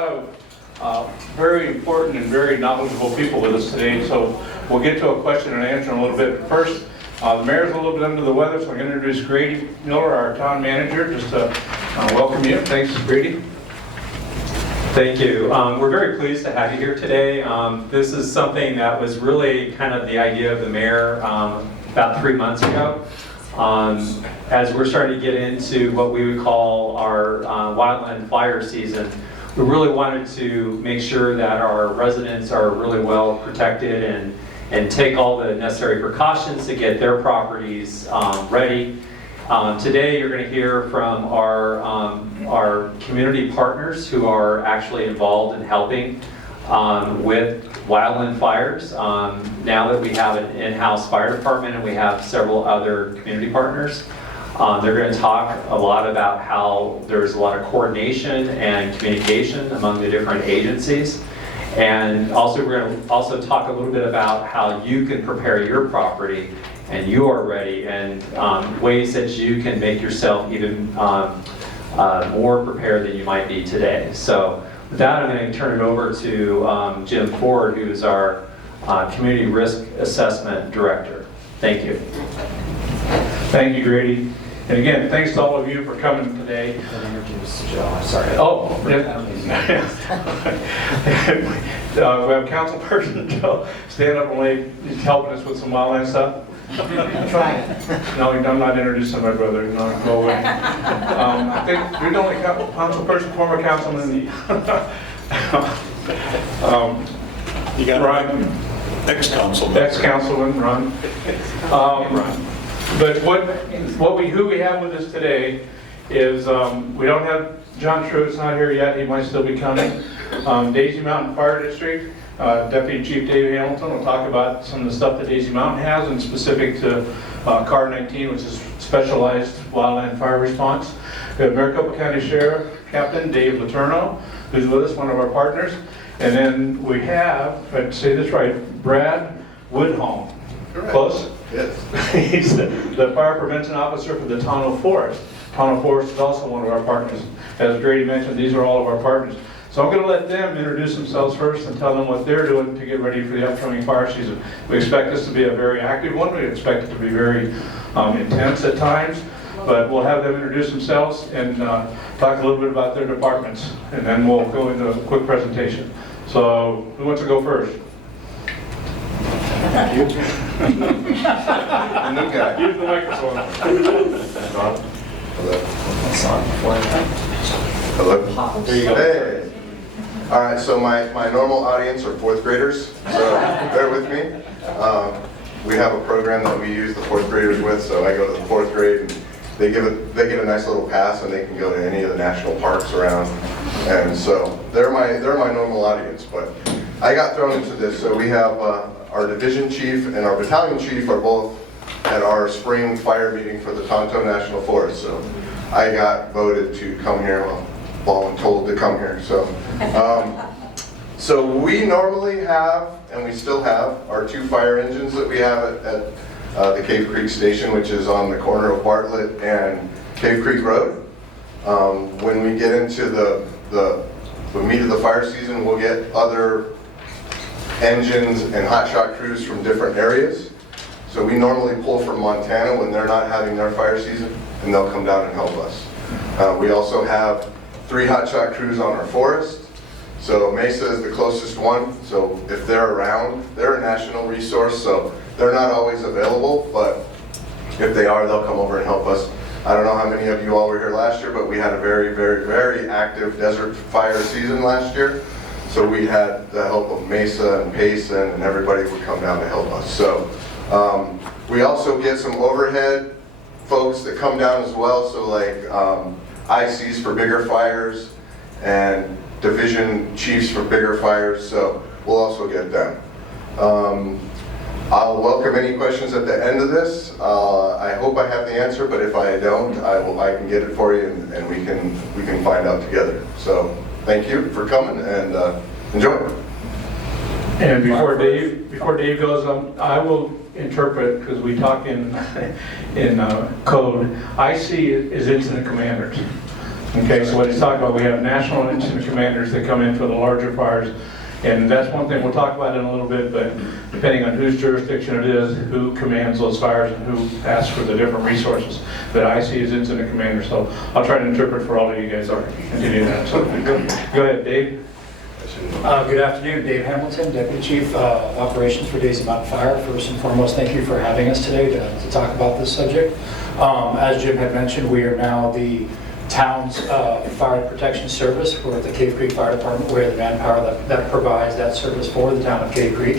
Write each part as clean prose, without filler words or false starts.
lot of very important and very knowledgeable people with us today, so we'll get to a question and answer in a little bit. First, the mayor's a little bit under the weather, so I'm going to introduce Grady Miller, our town manager, just to welcome you. Thanks, Grady. Thank you. We're very pleased to have you here today. This is something that was really kind of the idea of the mayor about 3 months ago. As we're starting to get into what we would call our wildland fire season, we really wanted to make sure that our residents are really well protected and take all the necessary precautions to get their properties ready. Today you're going to hear from our community partners who are actually involved in helping with wildland fires. Now that we have an in-house fire department and we have several other community partners, they're going to talk a lot about how there's a lot of coordination and communication among the different agencies. And also we're going to also talk a little bit about how you can prepare your property and you are ready, and ways that you can make yourself even more prepared than you might be today. So with that, I'm going to turn it over to Jim Ford, who is our Community Risk Assessment Director. Thank you. Thank you, Grady. And again, thanks to all of you for coming today. Introduce Joe. Sorry. Oh, yeah. We have Councilperson Joe stand up and wave. He's helping us with some wildland stuff. I'm trying. No, I'm not introducing my brother. No, go away. I think you're the only councilperson, former councilman. You got Ron. ex-councilman. Ex-councilman Ron. But who we have with us today is we don't have John Truett's not here yet. He might still be coming. Daisy Mountain Fire District. Deputy Chief Dave Hamilton will talk about some of the stuff that Daisy Mountain has, and specific to CAR 19, which is specialized wildland fire response. We have Maricopa County Sheriff Captain Dave Letourneau, who's with us, one of our partners. And then we have, if I can say this right, Brad Woodholm. Correct. Close? Yes. He's the fire prevention officer for the Tonneau Forest. Tonneau Forest is also one of our partners. As Grady mentioned, these are all of our partners. So I'm going to let them introduce themselves first and tell them what they're doing to get ready for the upcoming fire season. We expect this to be a very active one. We expect it to be very intense at times, but we'll have them introduce themselves and talk a little bit about their departments, and then we'll go into a quick presentation. So who wants to go first? You. The new guy. Use the microphone. Hello. There you go. Hey. All right, so my normal audience are fourth graders, so bear with me. We have a program that we use the fourth graders with, so I go to the fourth grade and they get a nice little pass and they can go to any of the national parks around. And so they're my normal audience, but I got thrown into this. So we have our division chief and our battalion chief are both at our spring fire meeting for the Tonto National Forest. So I got voted to come here, well, I'm told to come here. So we normally have, and we still have, our 2 fire engines that we have at the Cave Creek Station, which is on the corner of Bartlett and Cave Creek Road. When we get into the meat of the fire season, we'll get other engines and hotshot crews from different areas. So we normally pull from Montana when they're not having their fire season, and they'll come down and help us. We also have 3 hotshot crews on our forest. So Mesa is the closest one. So if they're around, they're a national resource, so they're not always available, but if they are, they'll come over and help us. I don't know how many of you all were here last year, but we had a very, very, very active desert fire season last year. So we had the help of Mesa and Payson, and everybody would come down to help us. So we also get some overhead folks that come down as well. So like ICs for bigger fires and division chiefs for bigger fires. So we'll also get them. I'll welcome any questions at the end of this. I hope I have the answer, but if I don't, I can get it for you, and we can find out together. So thank you for coming, and enjoy. And before Dave goes, I will interpret, because we talk in code. IC is incident commanders. Okay, so what he's talking about, we have national incident commanders that come in for the larger fires. And that's one thing we'll talk about in a little bit, but depending on whose jurisdiction it is, who commands those fires and who asks for the different resources. But I see as incident commander, so I'll try to interpret for all of you guys or continue that. So go ahead, Dave. Good afternoon, Dave Hamilton, Deputy Chief of Operations for Daisy Mountain Fire. First and foremost, thank you for having us today to talk about this subject. As Jim had mentioned, we are now the town's fire protection service for the Cave Creek Fire Department. We are the manpower that provides that service for the town of Cave Creek.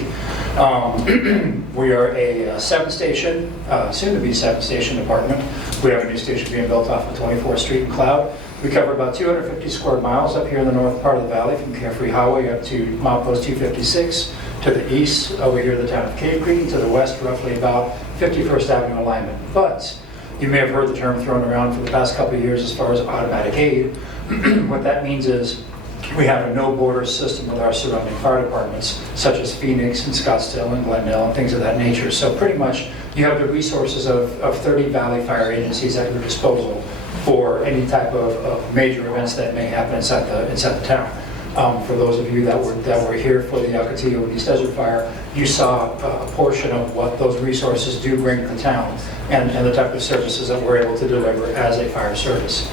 We are a 7-station, soon to be 7-station department. We have a new station being built off of 24th Street in Cloud. We cover about 250 square miles up here in the north part of the valley, from Carefree Highway up to milepost 256, to the east over here to the town of Cave Creek, and to the west roughly about 51st Avenue alignment. But you may have heard the term thrown around for the past couple of years as far as automatic aid. What that means is we have a no-border system with our surrounding fire departments, such as Phoenix and Scottsdale and Glendale and things of that nature. So pretty much you have the resources of 30 Valley Fire agencies at your disposal for any type of major events that may happen inside the town. For those of you that were here for the Alcatillo and East Desert Fire, you saw a portion of what those resources do bring to the town and the type of services that we're able to deliver as a fire service.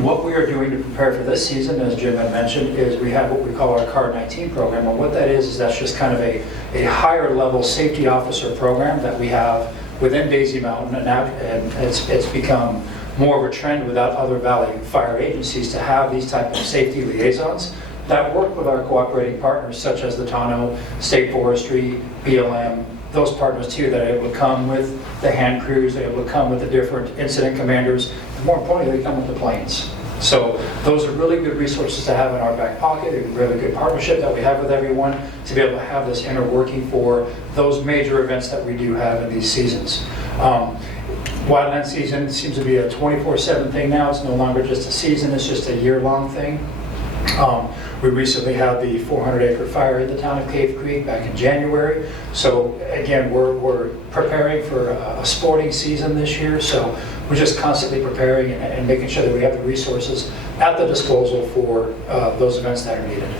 What we are doing to prepare for this season, as Jim had mentioned, is we have what we call our CAR 19 program. And what that is that's just kind of a higher level safety officer program that we have within Daisy Mountain, and it's become more of a trend without other Valley Fire agencies to have these type of safety liaisons that work with our cooperating partners such as the Tano, State Forestry, BLM, those partners too that are able to come with the hand crews, they're able to come with the different incident commanders, and more importantly, they come with the planes. So those are really good resources to have in our back pocket, a really good partnership that we have with everyone to be able to have this inner working for those major events that we do have in these seasons. Wildland season seems to be a 24/7 thing now. It's no longer just a season, it's just a year-long thing. We recently had the 400-acre fire in the town of Cave Creek back in January. So again, we're preparing for a sporting season this year. So we're just constantly preparing and making sure that we have the resources at the disposal for those events that are needed.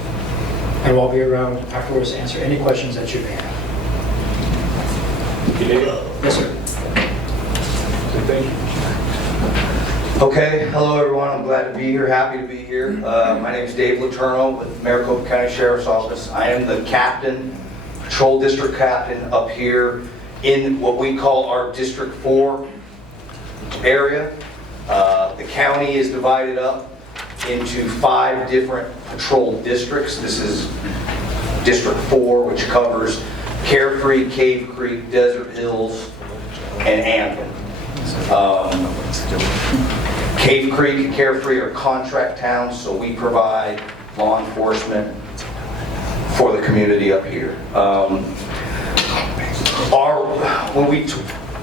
And we'll be around afterwards to answer any questions that you may have. Yes, sir. Thank you. Okay, hello everyone, I'm glad to be here, happy to be here. My name is Dave Letourneau with Maricopa County Sheriff's Office. I am the captain, patrol district captain up here in what we call our District 4 area. The county is divided up into 5 different patrol districts. This is District 4, which covers Carefree, Cave Creek, Desert Hills, and Anvil. Cave Creek and Carefree are contract towns, so we provide law enforcement for the community up here.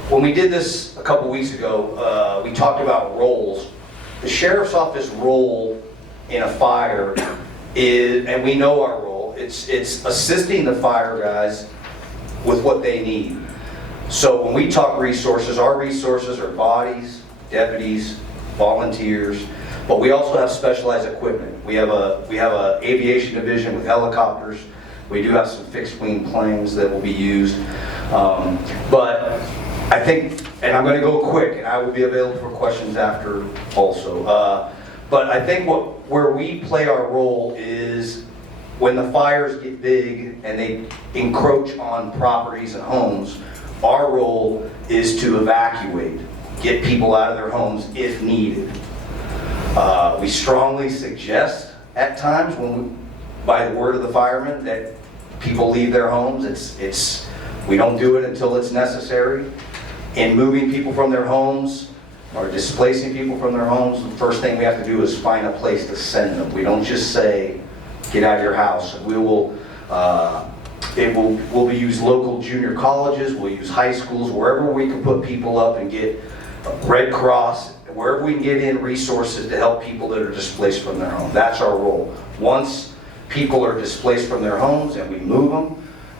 When we did this a couple weeks ago, we talked about roles. The sheriff's office role in a fire is, and we know our role, it's assisting the fire guys with what they need. So when we talk resources, our resources are bodies, deputies, volunteers, but we also have specialized equipment. We have a aviation division with helicopters. We do have some fixed wing planes that will be used. But I think, and I'm going to go quick, and I will be available for questions after also. But I think where we play our role is when the fires get big and they encroach on properties and homes, our role is to evacuate, get people out of their homes if needed. We strongly suggest at times, by the word of the firemen, that people leave their homes. We don't do it until it's necessary. In moving people from their homes or displacing people from their homes, the first thing we have to do is find a place to send them. We don't just say, get out of your house. We'll use local junior colleges, we'll use high schools, wherever we can put people up and get Red Cross, wherever we can get in resources to help people that are displaced from their home. That's our role. Once people are displaced from their homes and we move them,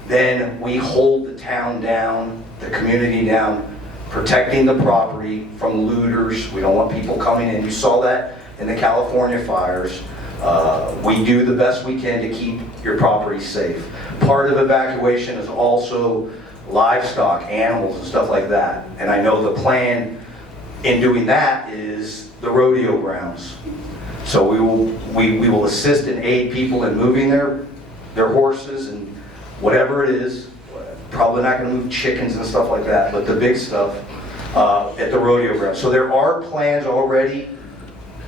then we hold the town down, the community down, protecting the property from looters. We don't want people coming in. You saw that in the California fires. We do the best we can to keep your property safe. Part of evacuation is also livestock, animals and stuff like that. And I know the plan in doing that is the rodeo grounds. So we will assist and aid people in moving their horses and whatever it is. Probably not going to move chickens and stuff like that, but the big stuff at the rodeo grounds. So there are plans already.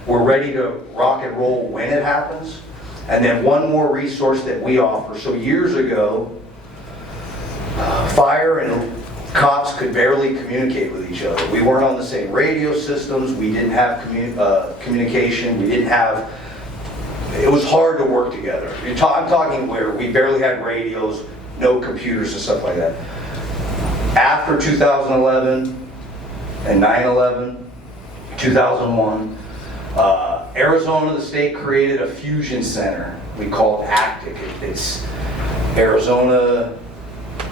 We're ready to rock and roll when it happens. And then one more resource that we offer. So years ago, fire and cops could barely communicate with each other. We weren't on the same radio systems. We didn't have communication. We didn't have, it was hard to work together. I'm talking where we barely had radios, no computers and stuff like that. After 2011 and 9/11, 2001, Arizona, the state, created a fusion center. We call it ACTIC. It's Arizona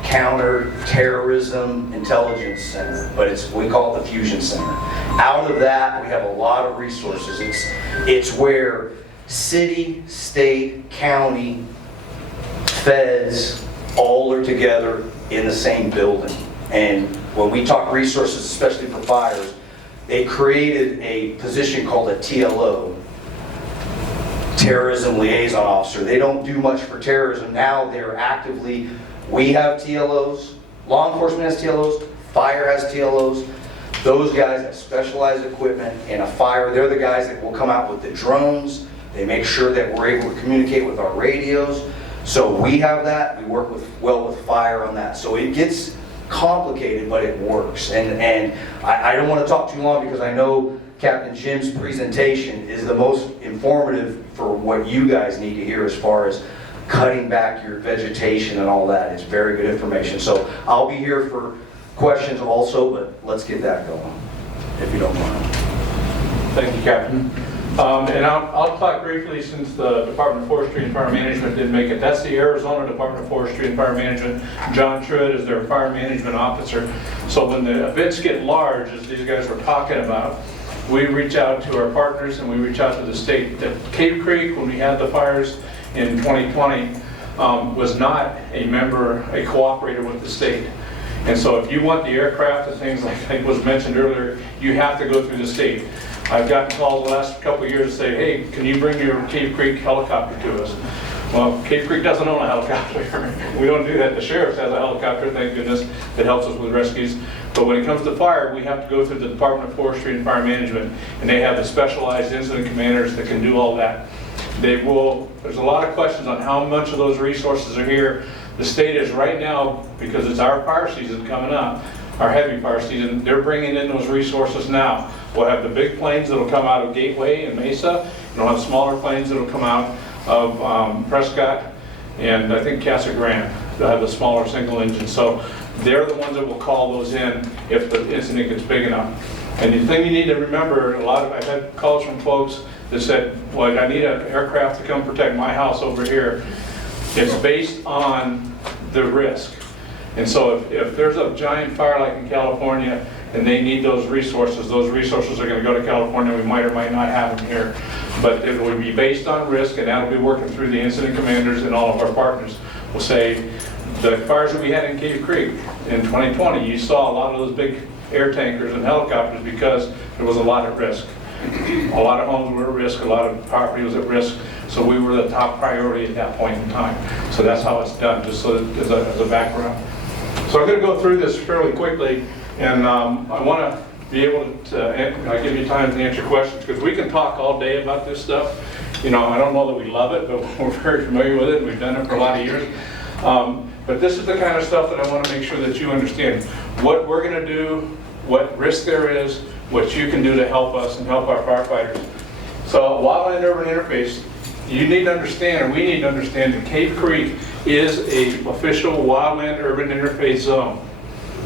Counter-Terrorism Intelligence Center, but we call it the Fusion Center. Out of that, we have a lot of resources. It's where city, state, county, feds, all are together in the same building. And when we talk resources, especially for fires, they created a position called a TLO, Terrorism Liaison Officer. They don't do much for terrorism. Now they're actively, we have TLOs, law enforcement has TLOs, fire has TLOs. Those guys have specialized equipment in a fire. They're the guys that will come out with the drones. They make sure that we're able to communicate with our radios. So we have that. We work well with fire on that. So it gets complicated, but it works. And I don't want to talk too long because I know Captain Jim's presentation is the most informative for what you guys need to hear as far as cutting back your vegetation and all that. It's very good information. So I'll be here for questions also, but let's get that going, if you don't mind. Thank you, Captain. And I'll talk briefly, since the Department of Forestry and Fire Management didn't make it. That's the Arizona Department of Forestry and Fire Management. John Truitt is their fire management officer. So when the events get large, as these guys were talking about, we reach out to our partners and we reach out to the state. At Cave Creek, when we had the fires in 2020, was not a cooperator with the state. And so if you want the aircraft and things like I was mentioned earlier, you have to go through the state. I've gotten calls the last couple of years to say, hey, can you bring your Cave Creek helicopter to us? Well, Cave Creek doesn't own a helicopter. We don't do that. The sheriff has a helicopter, thank goodness, that helps us with rescues. But when it comes to fire, we have to go through the Department of Forestry and Fire Management, and they have the specialized incident commanders that can do all that. There's a lot of questions on how much of those resources are here. The state is right now, because it's our fire season coming up, our heavy fire season, they're bringing in those resources now. We'll have the big planes that'll come out of Gateway and Mesa, and we'll have smaller planes that'll come out of Prescott and I think Casa Grande. They'll have the smaller single engine. So they're the ones that will call those in if the incident gets big enough. And the thing you need to remember, I've had calls from folks that said, well, I need an aircraft to come protect my house over here. It's based on the risk. And so if there's a giant fire like in California and they need those resources are going to go to California. We might or might not have them here. But it will be based on risk, and that'll be working through the incident commanders and all of our partners. We'll say the fires that we had in Cave Creek in 2020, you saw a lot of those big air tankers and helicopters because there was a lot at risk. A lot of homes were at risk, a lot of property was at risk, so we were the top priority at that point in time. So that's how it's done, just so as a background. So I'm going to go through this fairly quickly, and I want to be able to give you time to answer questions, because we can talk all day about this stuff. You know, I don't know that we love it, but we're very familiar with it, and we've done it for a lot of years. But this is the kind of stuff that I want to make sure that you understand. What we're going to do, what risk there is, what you can do to help us and help our firefighters. So wildland urban interface, you need to understand, and we need to understand, that Cave Creek is a official wildland urban interface zone.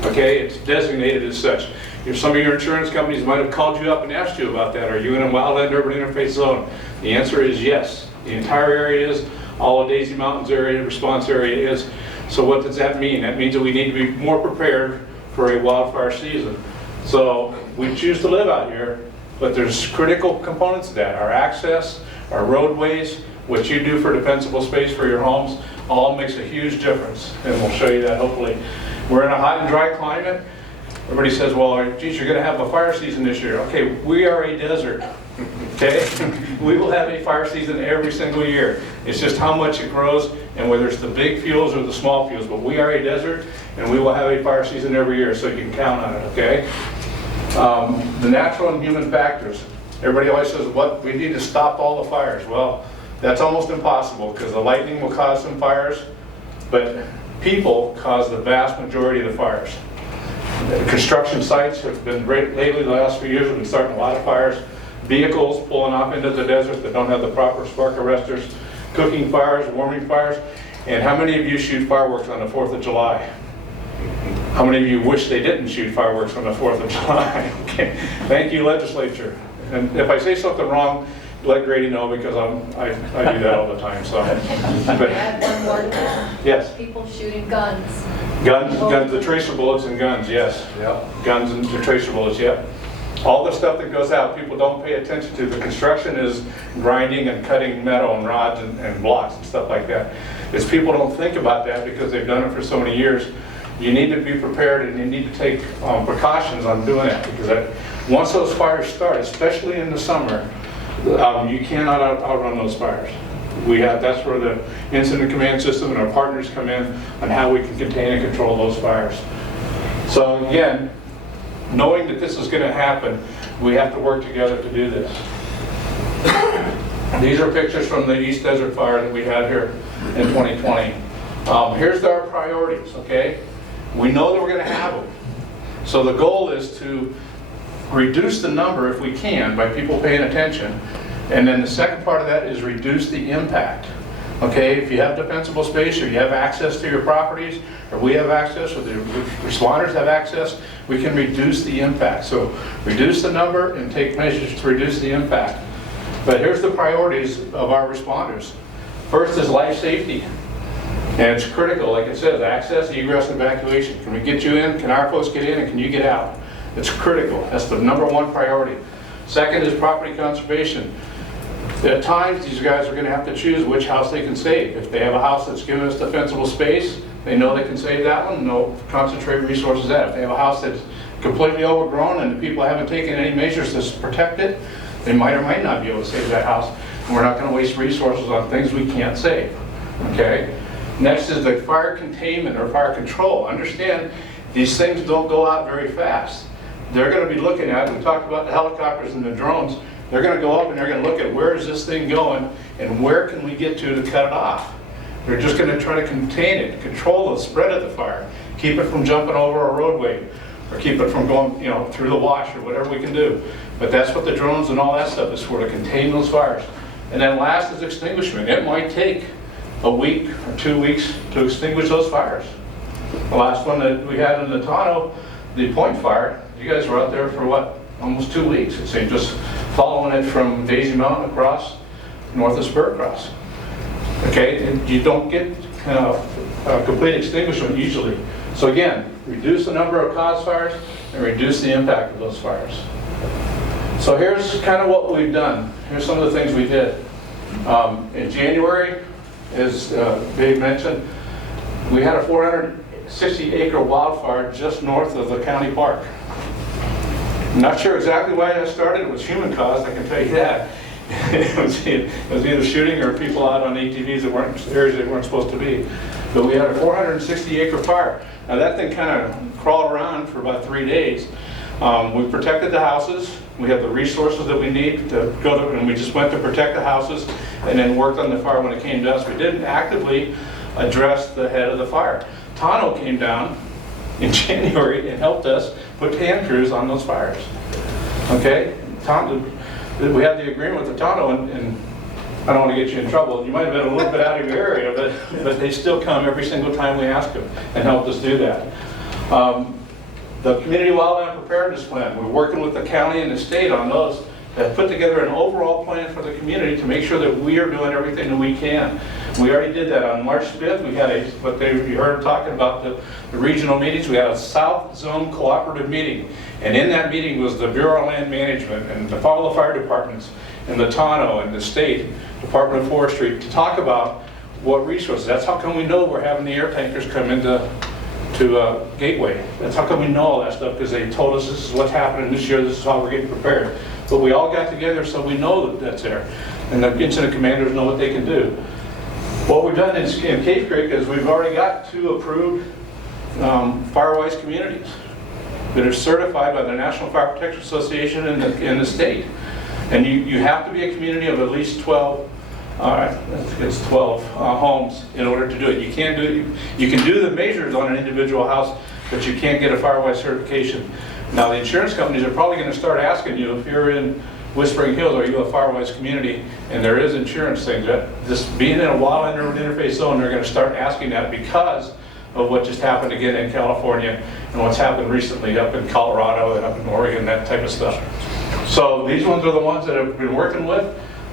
Okay, it's designated as such. If some of your insurance companies might have called you up and asked you about that, are you in a wildland urban interface zone? The answer is yes. The entire area is, all of Daisy Mountains area, response area is. So what does that mean? That means that we need to be more prepared for a wildfire season. So we choose to live out here. but there's critical components to that. Our access, our roadways, what you do for defensible space for your homes, all makes a huge difference, and we'll show you that hopefully. We're in a hot and dry climate. Everybody says, well, geez, you're gonna have a fire season this year. Okay, we are a desert, okay? We will have a fire season every single year. It's just how much it grows and whether it's the big fuels or the small fuels, but we are a desert and we will have a fire season every year, so you can count on it, okay? The natural and human factors. Everybody always says, what, we need to stop all the fires. Well, that's almost impossible because the lightning will cause some fires, but people cause the vast majority of the fires. Construction sites have been lately, the last few years, have been starting a lot of fires. Vehicles pulling off into the desert that don't have the proper spark arresters, cooking fires, warming fires. And how many of you shoot fireworks on the 4th of July? How many of you wish they didn't shoot fireworks on the 4th of July? Okay. Thank you, legislature. And if I say something wrong, let Grady know because I do that all the time. So, but, Add one more to that. yes. People shooting guns. Guns, the tracer bullets and guns, yes. Yeah. Guns and the tracer bullets, yep. All the stuff that goes out, people don't pay attention to. The construction is grinding and cutting metal and rods and blocks and stuff like that. It's people don't think about that because they've done it for so many years. You need to be prepared and you need to take precautions on doing that because once those fires start, especially in the summer, you cannot outrun those fires. That's where the incident command system and our partners come in on how we can contain and control those fires. So again, knowing that this is going to happen, we have to work together to do this. These are pictures from the East Desert Fire that we had here in 2020. Here's our priorities, okay? We know that we're going to have them. So the goal is to reduce the number if we can by people paying attention. And then the second part of that is reduce the impact. Okay, if you have defensible space or you have access to your properties, or we have access, or the responders have access, we can reduce the impact. So reduce the number and take measures to reduce the impact. But here's the priorities of our responders. First is life safety. And it's critical, like it says, access, egress, and evacuation. Can we get you in? Can our folks get in? And can you get out? It's critical. That's the number one priority. Second is property conservation. At times, these guys are going to have to choose which house they can save. If they have a house that's given us defensible space, they know they can save that one, and they'll concentrate resources there. If they have a house that's completely overgrown and the people haven't taken any measures to protect it, they might or might not be able to save that house. And we're not going to waste resources on things we can't save. Okay? Next is the fire containment or fire control. Understand, these things don't go out very fast. They're going to be looking at, we talked about the helicopters and the drones, they're going to go up and they're going to look at where is this thing going and where can we get to cut it off. They're just going to try to contain it, control the spread of the fire, keep it from jumping over a roadway, or keep it from going, through the wash or whatever we can do. But that's what the drones and all that stuff is for, to contain those fires. And then last is extinguishment. It might take a week or 2 weeks to extinguish those fires. The last one that we had in the Tonto, the point fire, you guys were out there for what? Almost 2 weeks, it seemed, just following it from Daisy Mountain across, north of Spur Cross. Okay, and you don't get a complete extinguishment usually. So again, reduce the number of caused fires and reduce the impact of those fires. So here's kind of what we've done. Here's some of the things we did. In January, as Dave mentioned, we had a 460-acre wildfire just north of the county park. I'm not sure exactly why that started. It was human caused, I can tell you that. It was either shooting or people out on ATVs that weren't areas they weren't supposed to be. But we had a 460-acre fire. Now that thing kind of crawled around for about 3 days. We protected the houses. We have the resources that we need to go to, and we just went to protect the houses and then worked on the fire when it came to us. We didn't actively address the head of the fire. Tonto came down in January and helped us put hand crews on those fires. Okay? We had the agreement with the Tonto, and I don't want to get you in trouble. You might have been a little bit out of your area, but they still come every single time we ask them and helped us do that. The Community Wildland Preparedness Plan, we're working with the county and the state on those to put together an overall plan for the community to make sure that we are doing everything that we can. We already did that on March 5th. We had you heard them talking about the regional meetings. We had a South Zone Cooperative meeting. And in that meeting was the Bureau of Land Management and all the fire departments and the TANO and the state Department of Forestry to talk about what resources. That's how come we know we're having the air tankers come into Gateway. That's how come we know all that stuff, because they told us this is what's happening this year, this is how we're getting prepared. But we all got together so we know that that's there. And the incident commanders know what they can do. What we've done in Cave Creek is we've already got 2 approved fire-wise communities that are certified by the National Fire Protection Association in the state. And you have to be a community of at least 12 homes in order to do it. You can't do it. You can do the measures on an individual house, but you can't get a fire-wise certification. Now, the insurance companies are probably going to start asking you, if you're in Whispering Hills, are you a fire-wise community? And there is insurance things. Just being in a wildland urban interface zone, they're going to start asking that because of what just happened again in California and what's happened recently up in Colorado and up in Oregon, that type of stuff. So these ones are the ones that I've been working with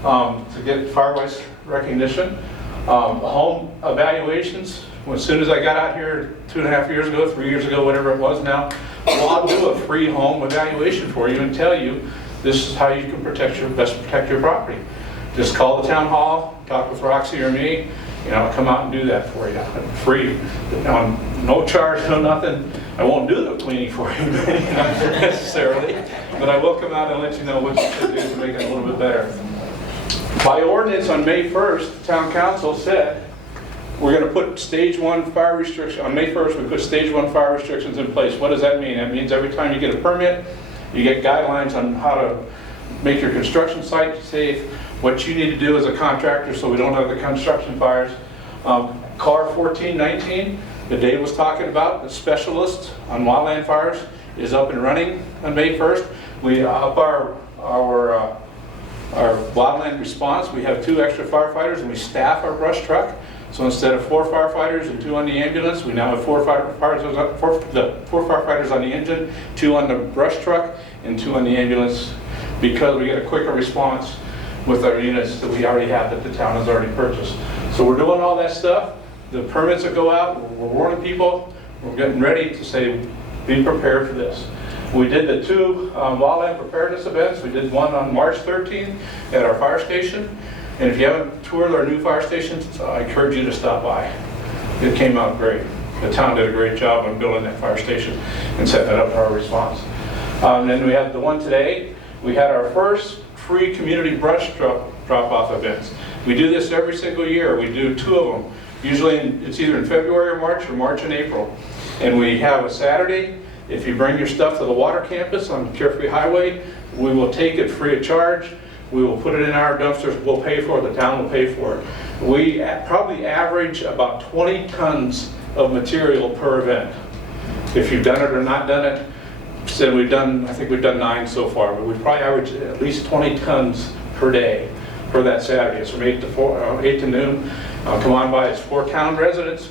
to get fire-wise recognition. Home evaluations, as soon as I got out here 2.5 years ago, 3 years ago, whatever it was now, well, I'll do a free home evaluation for you and tell you this is how you can best protect your property. Just call the town hall, talk with Roxy or me, I'll come out and do that for you, free. No charge, no nothing. I won't do the cleaning for you necessarily, but I will come out and let you know what you should do to make it a little bit better. By ordinance on May 1st, the town council said we're going to put stage 1 fire restriction. On May 1st, we put stage 1 fire restrictions in place. What does that mean? That means every time you get a permit, you get guidelines on how to make your construction site safe, what you need to do as a contractor so we don't have the construction fires. CAR 1419, that Dave was talking about, the specialist on wildland fires, is up and running on May 1st. We up our wildland response. We have 2 extra firefighters and we staff our brush truck. So instead of 4 firefighters and 2 on the ambulance, we now have 4 firefighters on the engine, 2 on the brush truck, and 2 on the ambulance, because we get a quicker response with our units that we already have that the town has already purchased. So we're doing all that stuff. The permits that go out, we're warning people. We're getting ready to say, be prepared for this. We did the 2 wildland preparedness events. We did one on March 13th at our fire station. And if you haven't toured our new fire stations, I encourage you to stop by. It came out great. The town did a great job on building that fire station and setting it up for our response. And then we have the one today. We had our first free community brush drop-off events. We do this every single year. We do 2 of them. Usually it's either in February or March and April. And we have a Saturday. If you bring your stuff to the water campus on Carefree Highway, we will take it free of charge. We will put it in our dumpsters. We'll pay for it. The town will pay for it. We probably average about 20 tons of material per event. If you've done it or not done it, I think we've done 9 so far, but we probably average at least 20 tons per day for that Saturday. It's from 8 to noon. Come on by. It's for town residents,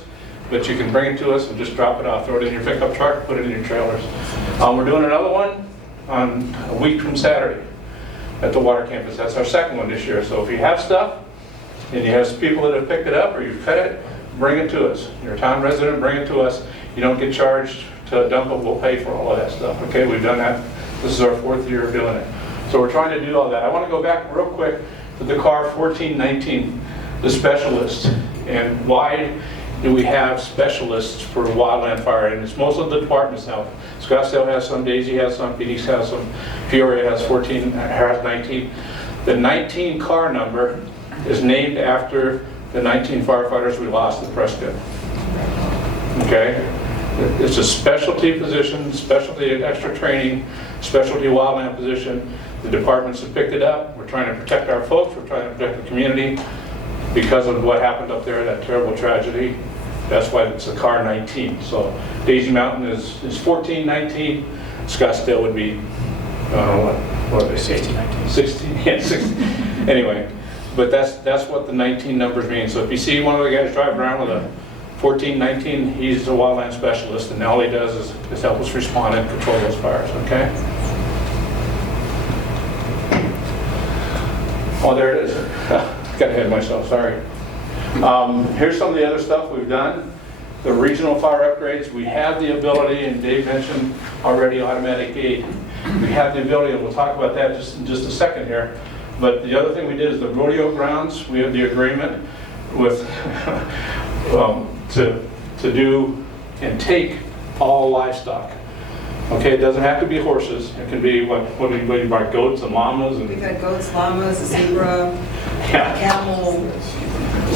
but you can bring it to us and just drop it off. Throw it in your pickup truck, put it in your trailers. We're doing another one on a week from Saturday at the water campus. That's our second one this year. So if you have stuff and you have people that have picked it up or you've cut it, bring it to us. You're a town resident, bring it to us. You don't get charged to dump it. We'll pay for all of that stuff. Okay, we've done that. This is our 4th year of doing it. So we're trying to do all that. I want to go back real quick to the CAR 1419, the specialist, and why do we have specialists for wildland fire? And it's most of the departments now. Scottsdale has some, Daisy has some, Phoenix has some, Peoria has 19. The 19 CAR number is named after the 19 firefighters we lost at Prescott. Okay? It's a specialty position, specialty extra training, specialty wildland position. The departments have picked it up. We're trying to protect our folks. We're trying to protect the community because of what happened up there, that terrible tragedy. That's why it's a CAR 19. So Daisy Mountain is 1419. Scottsdale would be, what are they saying? 16, yeah, 16. Anyway, but that's what the 19 numbers mean. So if you see one of the guys driving around with a 1419, he's a wildland specialist, and all he does is help us respond and control those fires, okay? Oh, there it is. Got ahead of myself, sorry. Here's some of the other stuff we've done. The regional fire upgrades, we have the ability, and Dave mentioned already automatic gate. We have the ability, and we'll talk about that in just a second here. But the other thing we did is the rodeo grounds. We have the agreement with to do and take all livestock. Okay, it doesn't have to be horses. It can be what do you buy, goats and llamas and We've had goats, llamas, a zebra, yeah. camel,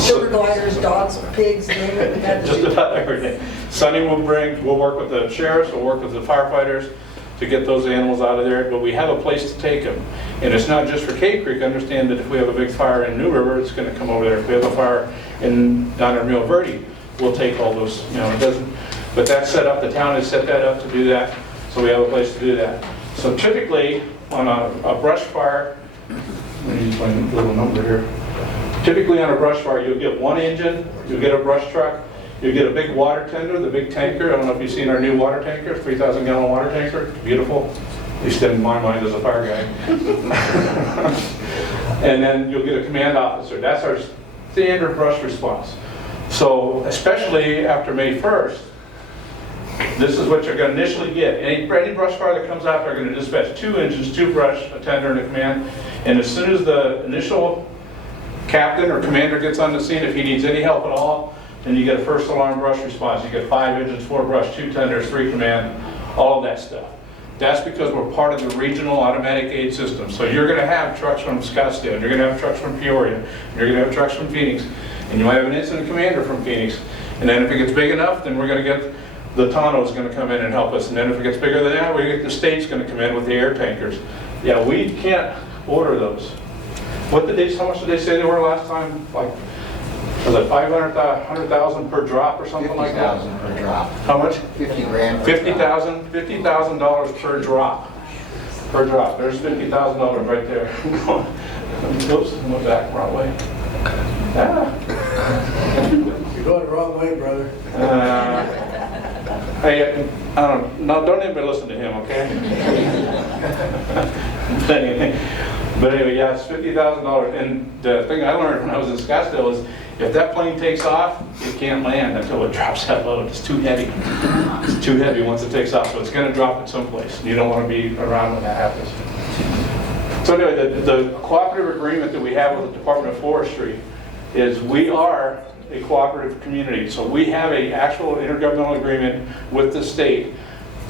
sugar gliders, dogs, pigs, name it. We've had Just about everything. Sonny we'll work with the sheriffs, we'll work with the firefighters to get those animals out of there, but we have a place to take them. And it's not just for Cave Creek. Understand that if we have a big fire in New River, it's gonna come over there. If we have a fire down in Rio Verde, we'll take all those, it doesn't, but that's set up, the town has set that up to do that, so we have a place to do that. So typically, on a brush fire, let me use my little number here. Typically on a brush fire, you'll get one engine, you'll get a brush truck, you'll get a big water tender, the big tanker. I don't know if you've seen our new water tanker, 3,000 gallon water tanker, beautiful. At least in my mind as a fire guy. And then you'll get a command officer. That's our standard brush response. So especially after May 1st, this is what you're going to initially get. Any brush fire that comes out, they're going to dispatch 2 engines, 2 brush, a tender, and a command. And as soon as the initial captain or commander gets on the scene, if he needs any help at all, then you get a first alarm brush response. You get 5 engines, 4 brush, 2 tenders, 3 command, all of that stuff. That's because we're part of the regional automatic aid system. So you're going to have trucks from Scottsdale, you're going to have trucks from Peoria, you're going to have trucks from Phoenix, and you might have an incident commander from Phoenix. And then if it gets big enough, then we're going to get the Tonto's going to come in and help us. And then if it gets bigger than that, we get the state's going to come in with the air tankers. Yeah, we can't order those. How much did they say they were last time? Like, was it 100,000 per drop or something like that? 50,000 per drop. How much? 50 grand. Per drop. $50,000 per drop. Per drop. There's $50,000 right there. Oops, I went back wrong way. You're going the wrong way, brother. Hey, don't anybody listen to him, okay? But anyway, yeah, it's $50,000. And the thing I learned when I was in Scottsdale is if that plane takes off, it can't land until it drops that load. It's too heavy. It's too heavy once it takes off, so it's going to drop it someplace. You don't want to be around when that happens. So anyway, the cooperative agreement that we have with the Department of Forestry is we are a cooperative community. So we have an actual intergovernmental agreement with the state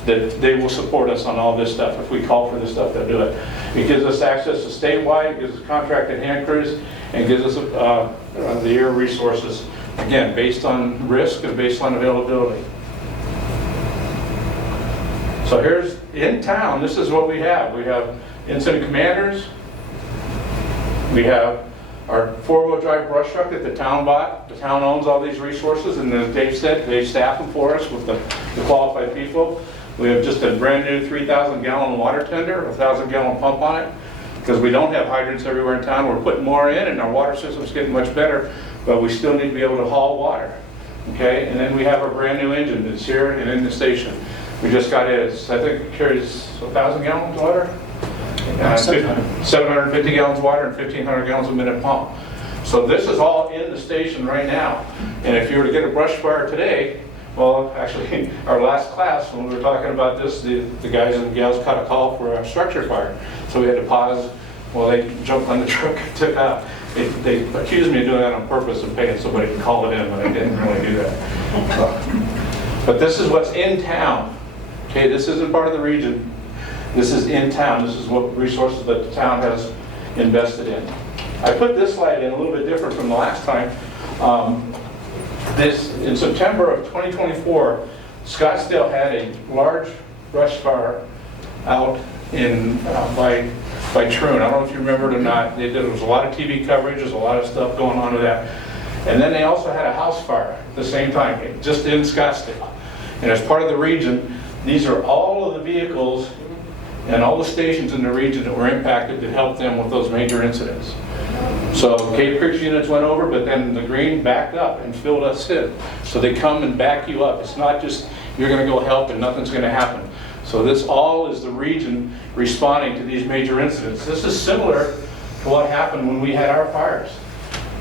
that they will support us on all this stuff. If we call for this stuff, they'll do it. It gives us access to statewide, gives us contracted hand crews, and gives us the air resources, again, based on risk and based on availability. So here's, in town, this is what we have. We have incident commanders. We have our 4-wheel drive brush truck that the town bought. The town owns all these resources, and as Dave said, they staff them for us with the qualified people. We have just a brand new 3,000 gallon water tender, a 1,000 gallon pump on it, because we don't have hydrants everywhere in town. We're putting more in, and our water system's getting much better, but we still need to be able to haul water. Okay, and then we have our brand new engine that's here and in the station. We just got it. I think it carries 1,000 gallons of water. 750 gallons of water and 1,500 gallons a minute pump. So this is all in the station right now. And if you were to get a brush fire today, well, actually, our last class, when we were talking about this, the guys and gals caught a call for a structure fire. So we had to pause while they jumped on the truck and took out. They accused me of doing that on purpose and paying somebody to call it in, but I didn't really do that. But this is what's in town. Okay, this isn't part of the region. This is in town. This is what resources that the town has invested in. I put this slide in a little bit different from the last time. In September of 2024, Scottsdale had a large brush fire out in by Troon. I don't know if you remember it or not. There was a lot of TV coverage. There's a lot of stuff going on with that. And then they also had a house fire at the same time, just in Scottsdale. And as part of the region, these are all of the vehicles and all the stations in the region that were impacted to help them with those major incidents. So Cave Creek's units went over, but then the green backed up and filled us in. So they come and back you up. It's not just you're going to go help and nothing's going to happen. So this all is the region responding to these major incidents. This is similar to what happened when we had our fires.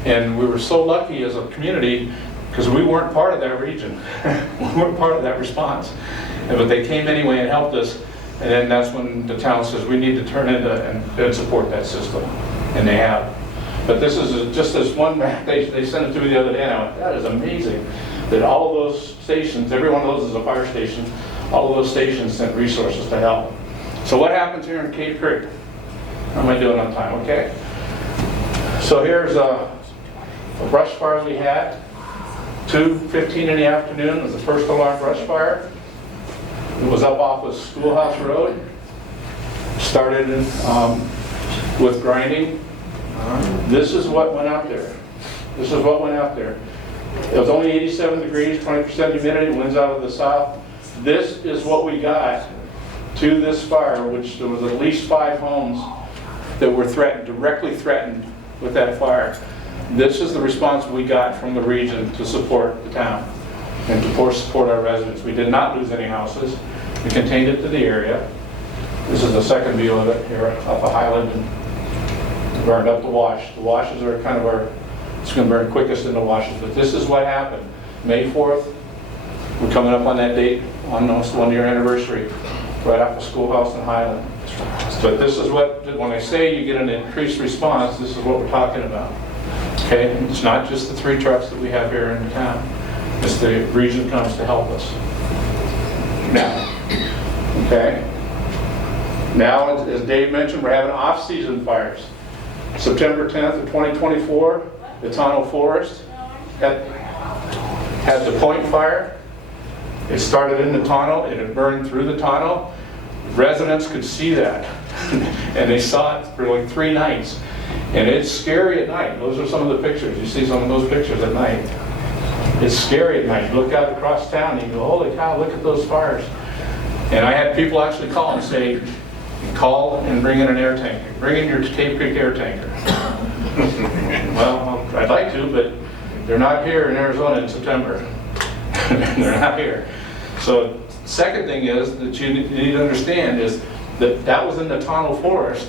And we were so lucky as a community because we weren't part of that region. We weren't part of that response. But they came anyway and helped us. And then that's when the town says we need to turn into and support that system. And they have. But this is just this one map they sent it to me the other day, and I went, that is amazing. That all of those stations, every one of those is a fire station, all of those stations sent resources to help. So what happens here in Cave Creek? How am I doing on time? Okay. So here's a brush fire we had. 2:15 in the afternoon was the first alarm brush fire. It was up off of Schoolhouse Road. Started with grinding. This is what went out there. This is what went out there. It was only 87 degrees, 20% humidity, winds out of the south. This is what we got to this fire, which there was at least 5 homes that were threatened, directly threatened with that fire. This is the response we got from the region to support the town and to support our residents. We did not lose any houses. We contained it to the area. This is the second view of it here up a Highland and burned up the wash. The washes are kind of it's going to burn quickest in the washes, but this is what happened. May 4th, we're coming up on that date, on almost 1-year anniversary, right off the Schoolhouse in Highland. But this is what, when I say you get an increased response, this is what we're talking about. Okay, and it's not just the 3 trucks that we have here in the town. It's the region comes to help us. Now, okay. Now, as Dave mentioned, we're having off-season fires. September 10th of 2024, the Tonneau Forest had the point fire. It started in the Tonneau and it burned through the Tonneau. Residents could see that and they saw it for like 3 nights. And it's scary at night. Those are some of the pictures. You see some of those pictures at night. It's scary at night. You look out across town and you go, holy cow, look at those fires. And I had people actually call and say, call and bring in an air tanker. Bring in your Cave Creek air tanker. Well, I'd like to, but they're not here in Arizona in September. They're not here. So second thing is that you need to understand is that that was in the Tonneau Forest,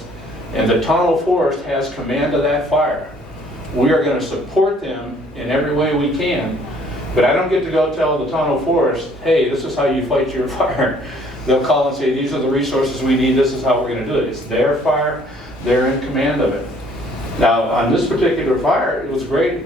and the Tonneau Forest has command of that fire. We are going to support them in every way we can, but I don't get to go tell the Tonneau Forest, hey, this is how you fight your fire. They'll call and say, these are the resources we need, this is how we're going to do it. It's their fire, they're in command of it. Now, on this particular fire, it was great.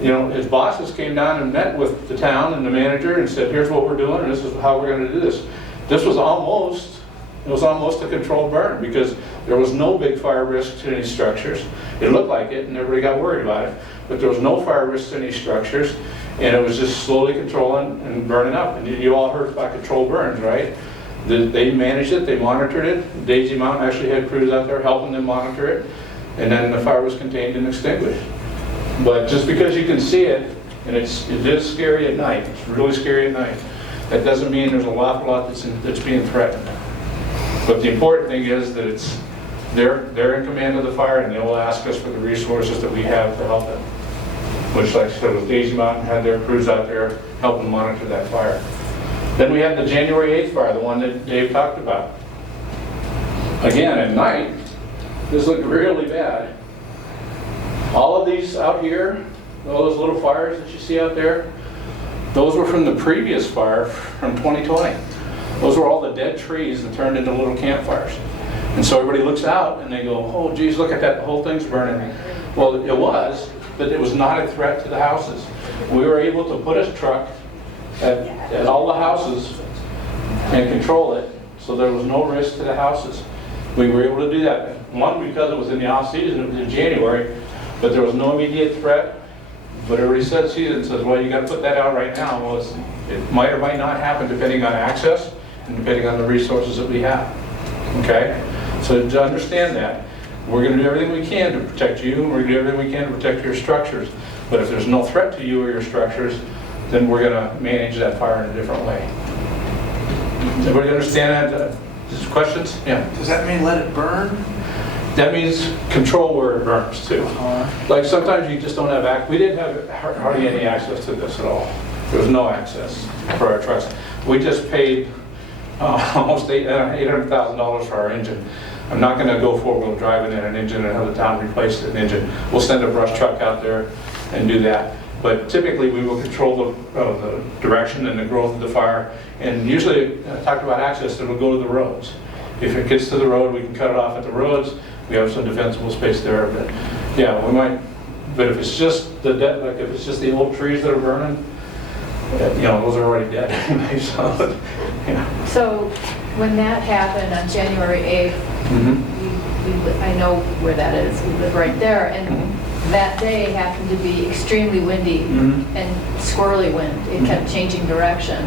You know, his bosses came down and met with the town and the manager and said, here's what we're doing, and this is how we're going to do this. This was almost a controlled burn because there was no big fire risk to any structures. It looked like it and everybody got worried about it, but there was no fire risk to any structures, and it was just slowly controlling and burning up. And you all heard about controlled burns, right? They managed it, they monitored it. Daisy Mountain actually had crews out there helping them monitor it, and then the fire was contained and extinguished. But just because you can see it, and it is scary at night, it's really scary at night, that doesn't mean there's a awful lot that's being threatened. But the important thing is that they're in command of the fire, and they will ask us for the resources that we have to help them. Which, like I said, was Daisy Mountain had their crews out there helping monitor that fire. Then we had the January 8th fire, the one that Dave talked about. Again, at night, this looked really bad. All of these out here, all those little fires that you see out there, those were from the previous fire from 2020. Those were all the dead trees that turned into little campfires. And so everybody looks out and they go, oh geez, look at that, the whole thing's burning. Well, it was, but it was not a threat to the houses. We were able to put a truck at all the houses and control it, so there was no risk to the houses. We were able to do that. One, because it was in the off season, it was in January, but there was no immediate threat. But everybody says season says, well, you got to put that out right now. Well, it might or might not happen depending on access and depending on the resources that we have. Okay? So to understand that, we're going to do everything we can to protect you, and we're going to do everything we can to protect your structures. But if there's no threat to you or your structures, then we're going to manage that fire in a different way. Everybody understand that? Questions? Yeah. Does that mean let it burn? That means control where it burns too. Like sometimes you just don't have access. We didn't have hardly any access to this at all. There was no access for our trucks. We just paid almost $800,000 for our engine. I'm not gonna go four-wheel driving in an engine and have the town replace an engine. We'll send a brush truck out there and do that. But typically, we will control the direction and the growth of the fire. And usually, I talked about access, it'll go to the roads. If it gets to the road, we can cut it off at the roads. We have some defensible space there, but yeah, we might. But if it's just the like if it's just the old trees that are burning, you know, those are already dead anyway. So, yeah. So when that happened on January 8th, I know where that is. We live right there, and that day happened to be extremely windy and squirrely wind. It kept changing direction.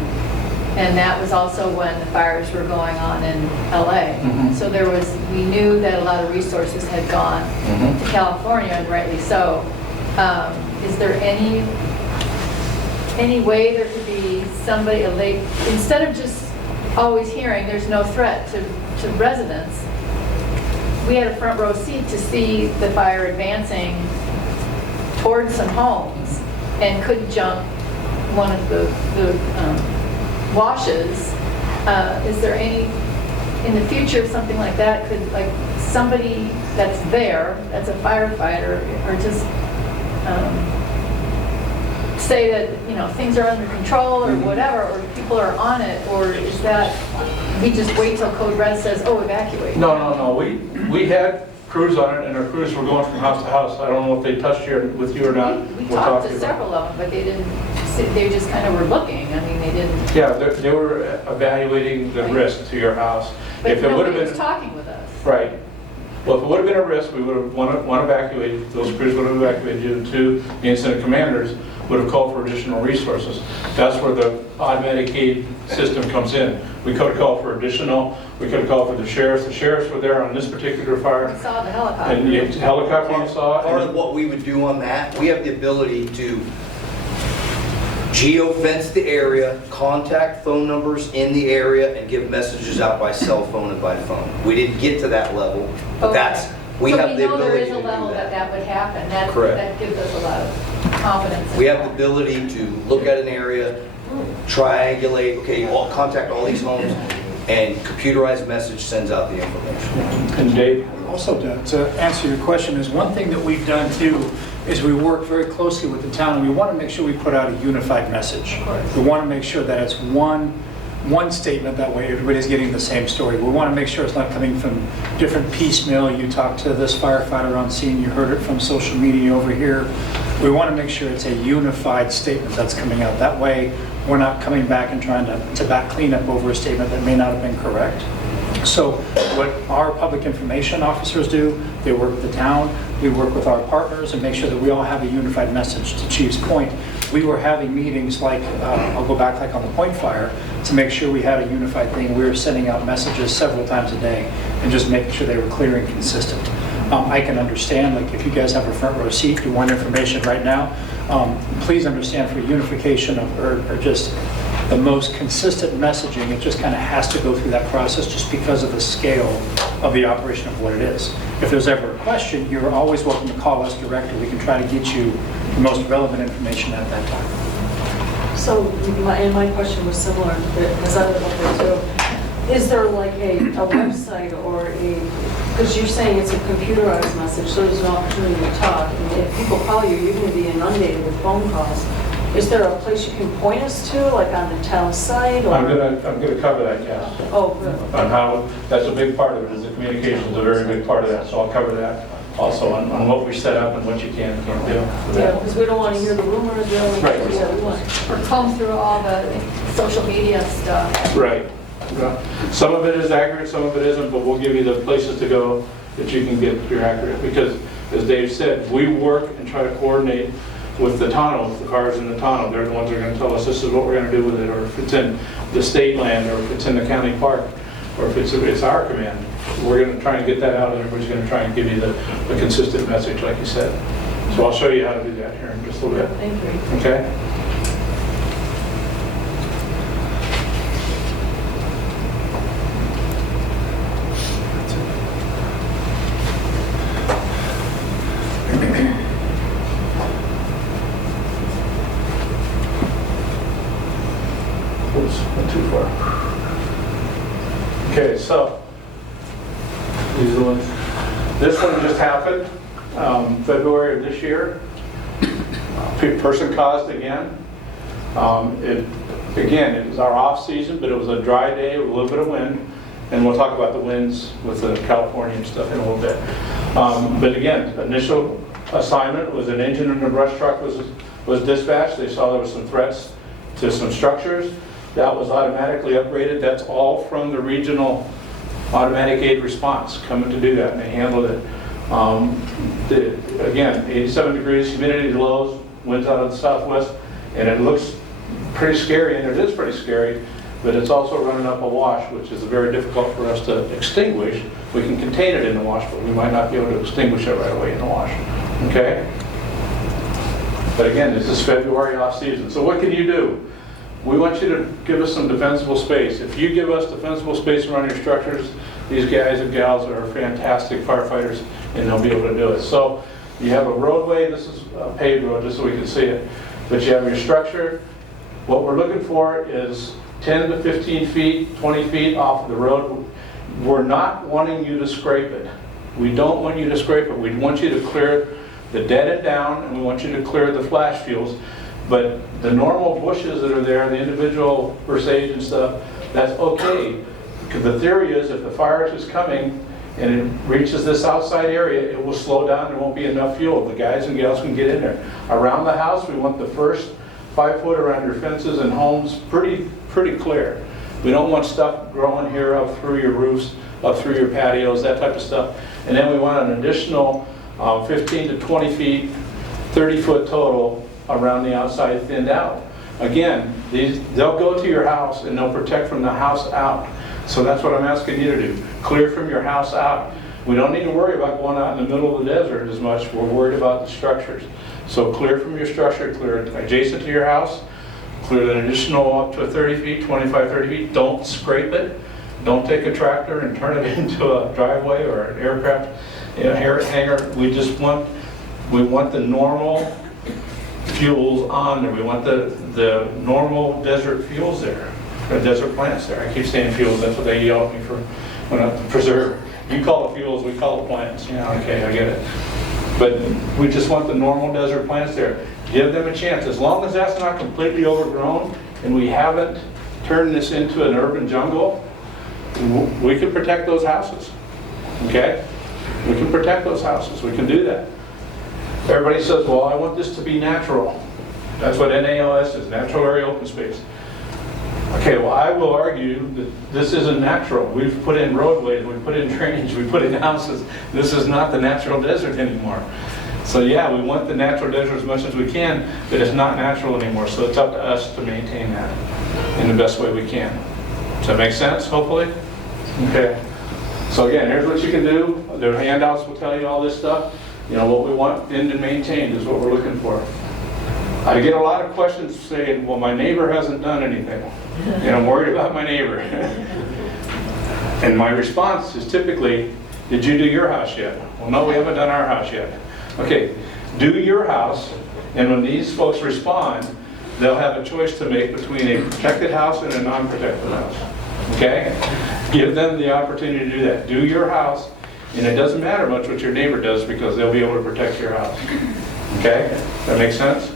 And that was also when the fires were going on in LA. So we knew that a lot of resources had gone to California, and rightly so. Is there any way there could be somebody, instead of just always hearing there's no threat to residents, we had a front row seat to see the fire advancing towards some homes and could jump one of the washes. Is there any, in the future, if something like that could, like somebody that's there, that's a firefighter, or just say that, you know, things are under control or whatever, or people are on it, or is that, we just wait till code red says, oh, evacuate? No. We had crews on it, and our crews were going from house to house. I don't know if they touched with you or not. We We'll talked talk to you several of them, but they didn't, they just kind of were looking. I mean, they didn't. Yeah, they were evaluating the risk to your house. But If it would have nobody was been talking with us. right. Well, if it would have been a risk, we would have one evacuated. Those crews would have evacuated you. Two, the incident commanders would have called for additional resources. That's where the automatic aid system comes in. We could have called for additional. We could have called for the sheriffs. The sheriffs were there on this particular fire. We saw the helicopter. And the helicopter you saw. Part of what we would do on that, we have the ability to geo-fence the area, contact phone numbers in the area, and give messages out by cell phone and by phone. We didn't get to that level, but that's, we have the So we know there ability is to a do level that would happen. Correct. That gives us a lot of confidence. We have the ability to look at an area, triangulate, okay, contact all these homes, and computerized message sends out the information. And Dave. Also, to answer your question, is one thing that we've done too is we work very closely with the town, and we want to make sure we put out a unified message. We want to make sure that it's one statement, that way everybody's getting the same story. We want to make sure it's not coming from different piecemeal. You talked to this firefighter on scene, you heard it from social media over here. We want to make sure it's a unified statement that's coming out. That way, we're not coming back and trying to back clean up over a statement that may not have been correct. So what our public information officers do, they work with the town, we work with our partners and make sure that we all have a unified message. To Chief's point, we were having meetings like, I'll go back like on the Point Fire, to make sure we had a unified thing. We were sending out messages several times a day and just making sure they were clear and consistent. I can understand, like if you guys have a front row seat, you want information right now, please understand for unification of, or just the most consistent messaging, it just kind of has to go through that process just because of the scale of the operation of what it is. If there's ever a question, you're always welcome to call us directly. We can try to get you the most relevant information at that time. So my question was similar, because I live up there too. Is there like a website or because you're saying it's a computerized message, so there's an opportunity to talk. And if people call you, you're going to be inundated with phone calls. Is there a place you can point us to, like on the town site? Or? I'm gonna cover that, yes. Oh, good. On how, that's a big part of it, is the communication is a very big part of that, so I'll cover that also on what we set up and what you can and can't do. Yeah, because we don't want to hear the rumors. Right. Yeah, we want. Or comb through all the social media stuff. Right. Some of it is accurate, some of it isn't, but we'll give you the places to go that you can get your accurate. Because, as Dave said, we work and try to coordinate with the tonneau, the cars in the tonneau. They're the ones that are going to tell us this is what we're going to do with it, or if it's in the state land, or if it's in the county park, or if it's our command. We're going to try and get that out, and everybody's going to try and give you the consistent message, like you said. So I'll show you how to do that here in just a little bit. Thank you. Okay? Oops, went too far. Okay, so These are the ones. This one just happened, February of this year. Person caused again. Again, it was our off season, but it was a dry day with a little bit of wind. And we'll talk about the winds with the California and stuff in a little bit. But again, initial assignment was an engine in the brush truck was dispatched. They saw there was some threats to some structures. That was automatically upgraded. That's all from the regional automatic aid response coming to do that, and they handled it. Again, 87 degrees, humidity lows, winds out of the southwest, and it looks pretty scary, and it is pretty scary, but it's also running up a wash, which is very difficult for us to extinguish. We can contain it in the wash, but we might not be able to extinguish it right away in the wash. Okay? But again, this is February off season. So what can you do? We want you to give us some defensible space. If you give us defensible space around your structures, these guys and gals are fantastic firefighters, and they'll be able to do it. So you have a roadway. This is a paved road, just so we can see it. But you have your structure. What we're looking for is 10 to 15 feet, 20 feet off of the road. We're not wanting you to scrape it. We don't want you to scrape it. We want you to clear the dead end down, and we want you to clear the flash fuels. But the normal bushes that are there, the individual versage and stuff, that's okay. Because the theory is if the fire is coming and it reaches this outside area, it will slow down. There won't be enough fuel. The guys and gals can get in there. Around the house, we want the first 5 foot around your fences and homes pretty clear. We don't want stuff growing here up through your roofs, up through your patios, that type of stuff. And then we want an additional 15 to 20 feet, 30 foot total around the outside thinned out. Again, they'll go to your house and they'll protect from the house out. So that's what I'm asking you to do. Clear from your house out. We don't need to worry about going out in the middle of the desert as much. We're worried about the structures. So clear from your structure, clear adjacent to your house, clear an additional up to 30 feet, 25, 30 feet. Don't scrape it. Don't take a tractor and turn it into a driveway or an aircraft hangar. We want the normal fuels on there. We want the normal desert fuels there, or desert plants there. I keep saying fuels, that's what they yell at me for when I preserve. You call it fuels, we call it plants. Yeah, okay, I get it. But we just want the normal desert plants there. Give them a chance. As long as that's not completely overgrown and we haven't turned this into an urban jungle, we can protect those houses. Okay? We can protect those houses. We can do that. Everybody says, well, I want this to be natural. That's what NALS is, natural area open space. Okay, well, I will argue that this isn't natural. We've put in roadways, we've put in drainage, we've put in houses. This is not the natural desert anymore. So yeah, we want the natural desert as much as we can, but it's not natural anymore. So it's up to us to maintain that in the best way we can. Does that make sense, hopefully? Okay. So again, here's what you can do. The handouts will tell you all this stuff. You know, what we want in and maintained is what we're looking for. I get a lot of questions saying, well, my neighbor hasn't done anything, and I'm worried about my neighbor. And my response is typically, did you do your house yet? Well, no, we haven't done our house yet. Okay, do your house, and when these folks respond, they'll have a choice to make between a protected house and a non-protected house. Okay? Give them the opportunity to do that. Do your house, and it doesn't matter much what your neighbor does because they'll be able to protect your house. Okay? That makes sense?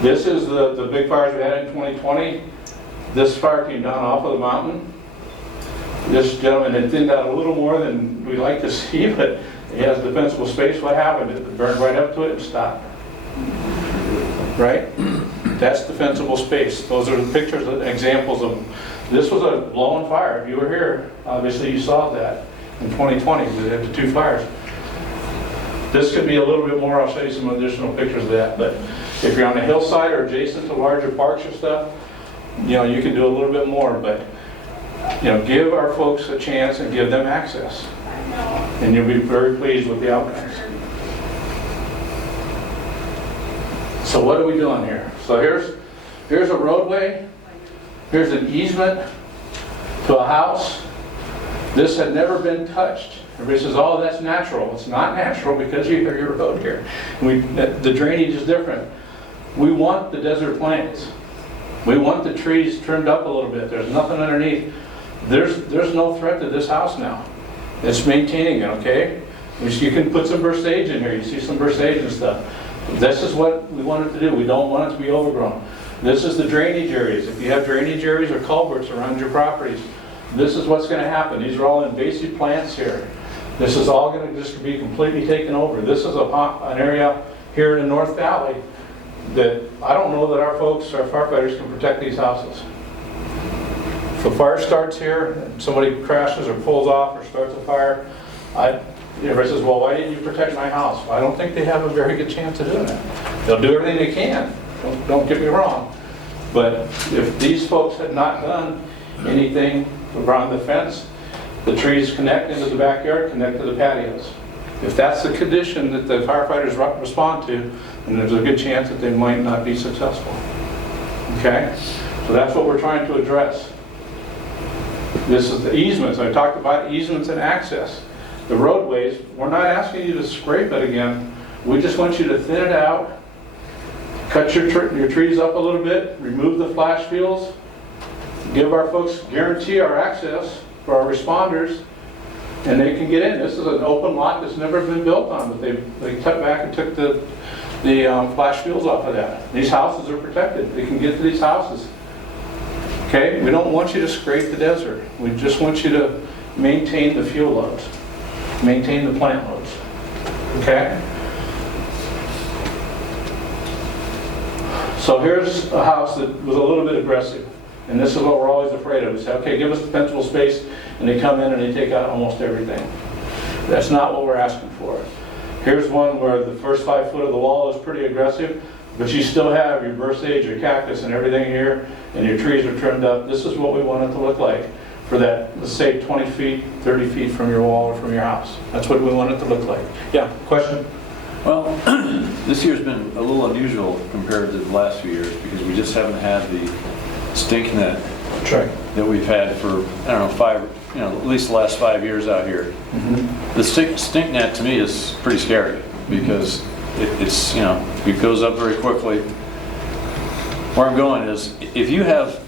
This is the big fires we had in 2020. This fire came down off of the mountain. This gentleman had thinned out a little more than we like to see, but he has defensible space. What happened? It burned right up to it and stopped. Right? That's defensible space. Those are the pictures, examples of them. This was a blowing fire. If you were here, obviously you saw that in 2020. We had the 2 fires. This could be a little bit more. I'll show you some additional pictures of that. But if you're on a hillside or adjacent to larger parks or stuff, you know, you can do a little bit more. But, you know, give our folks a chance and give them access. And you'll be very pleased with the outcomes. So what are we doing here? So here's a roadway. Here's an easement to a house. This had never been touched. Everybody says, oh, that's natural. It's not natural because you have your road here. The drainage is different. We want the desert plants. We want the trees trimmed up a little bit. There's nothing underneath. There's no threat to this house now. It's maintaining it, okay? You can put some burst age in here, you see some burst age and stuff. This is what we want it to do. We don't want it to be overgrown. This is the drainage areas. If you have drainage areas or culverts around your properties, this is what's going to happen. These are all invasive plants here. This is all going to just be completely taken over. This is an area here in the North Valley that I don't know that our folks, our firefighters, can protect these houses. If a fire starts here, and somebody crashes or pulls off or starts a fire, everybody says, well, why didn't you protect my house? Well, I don't think they have a very good chance of doing that. They'll do everything they can, don't get me wrong. But if these folks had not done anything around the fence, the trees connect into the backyard, connect to the patios. If that's the condition that the firefighters respond to, then there's a good chance that they might not be successful. Okay? So that's what we're trying to address. This is the easements. I talked about easements and access. The roadways, we're not asking you to scrape it again. We just want you to thin it out, cut your trees up a little bit, remove the flash fields, give our folks, guarantee our access for our responders, and they can get in. This is an open lot that's never been built on, but they cut back and took the flash fields off of that. These houses are protected. They can get to these houses. Okay? We don't want you to scrape the desert. We just want you to maintain the fuel loads, maintain the plant loads. Okay? So here's a house that was a little bit aggressive. And this is what we're always afraid of. We say, okay, give us defensible space, and they come in and they take out almost everything. That's not what we're asking for. Here's one where the first 5 foot of the wall is pretty aggressive, but you still have your burst age, your cactus, and everything here, and your trees are trimmed up. This is what we want it to look like for that, let's say 20 feet, 30 feet from your wall or from your house. That's what we want it to look like. Yeah, question? Well, this year's been a little unusual compared to the last few years because we just haven't had the stink net that we've had for, I don't know, at least the last 5 years out here. Mm-hmm. The stink net to me is pretty scary because it's it goes up very quickly. Where I'm going is if you have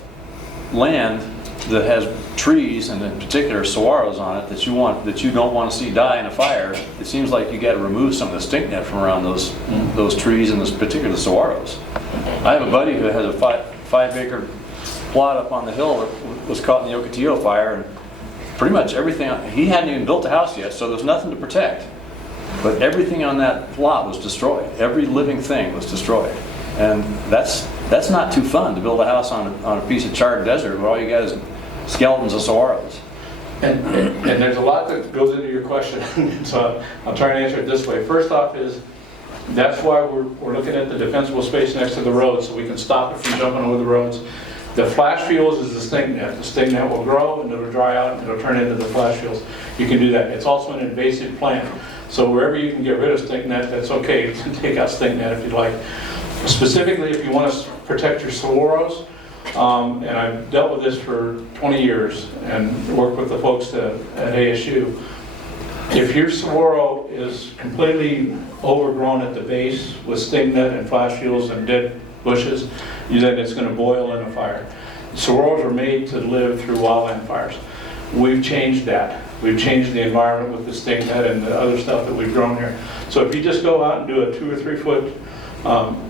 land that has trees and in particular saguaros on it that you don't want to see die in a fire, it seems like you got to remove some of the stink net from around those trees and those particular saguaros. I have a buddy who has a 5 acre plot up on the hill that was caught in the Ocotillo fire, and pretty much everything, he hadn't even built a house yet, so there's nothing to protect. But everything on that plot was destroyed. Every living thing was destroyed. And that's not too fun to build a house on a piece of charred desert where all you got is skeletons of saguaros. And there's a lot that goes into your question, so I'll try and answer it this way. First off is, that's why we're looking at the defensible space next to the road so we can stop it from jumping over the roads. The flash fields is the stink net. The stink net will grow and it'll dry out and it'll turn into the flash fields. You can do that. It's also an invasive plant. So wherever you can get rid of stink net, that's okay. Take out stink net if you'd like. Specifically, if you want to protect your saguaros, and I've dealt with this for 20 years and worked with the folks at ASU. If your saguaro is completely overgrown at the base with stink net and flash fields and dead bushes, then it's going to boil in a fire. Saguaros are made to live through wildland fires. We've changed that. We've changed the environment with the stink net and the other stuff that we've grown here. So if you just go out and do a 2 or 3 foot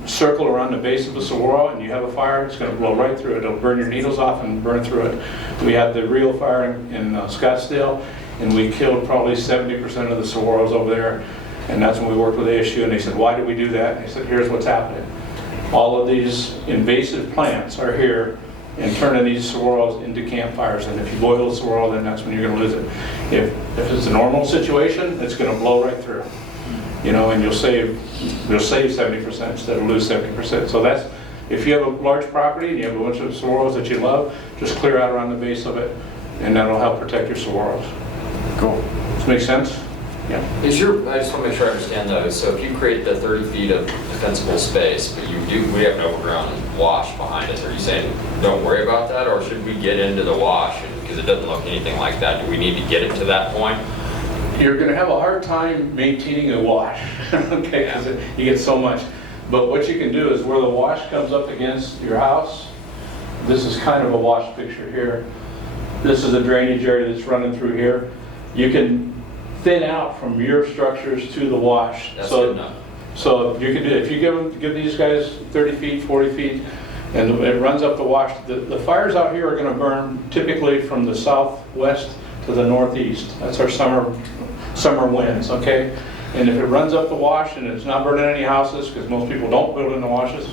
circle around the base of a saguaro and you have a fire, it's going to blow right through it. It'll burn your needles off and burn through it. We had the real fire in Scottsdale, and we killed probably 70% of the saguaros over there. And that's when we worked with ASU, and they said, why did we do that? And they said, here's what's happening. All of these invasive plants are here and turning these saguaros into campfires. And if you boil the saguaro, then that's when you're going to lose it. If it's a normal situation, it's going to blow right through. And you'll save 70% instead of lose 70%. So that's, if you have a large property and you have a bunch of saguaros that you love, just clear out around the base of it, and that'll help protect your saguaros. Cool. Does that make sense? Yeah. I just want to make sure I understand those. So if you create the 30 feet of defensible space, but we have an overgrown wash behind us, are you saying don't worry about that, or should we get into the wash? Because it doesn't look anything like that. Do we need to get it to that point? You're going to have a hard time maintaining a wash, okay, because you get so much. But what you can do is where the wash comes up against your house, this is kind of a wash picture here. This is a drainage area that's running through here. You can thin out from your structures to the wash. That's So- good enough. So you can do, if you give these guys 30 feet, 40 feet, and it runs up the wash, the fires out here are gonna burn typically from the southwest to the northeast. That's our summer winds, okay? And if it runs up the wash and it's not burning any houses, because most people don't build in the washes,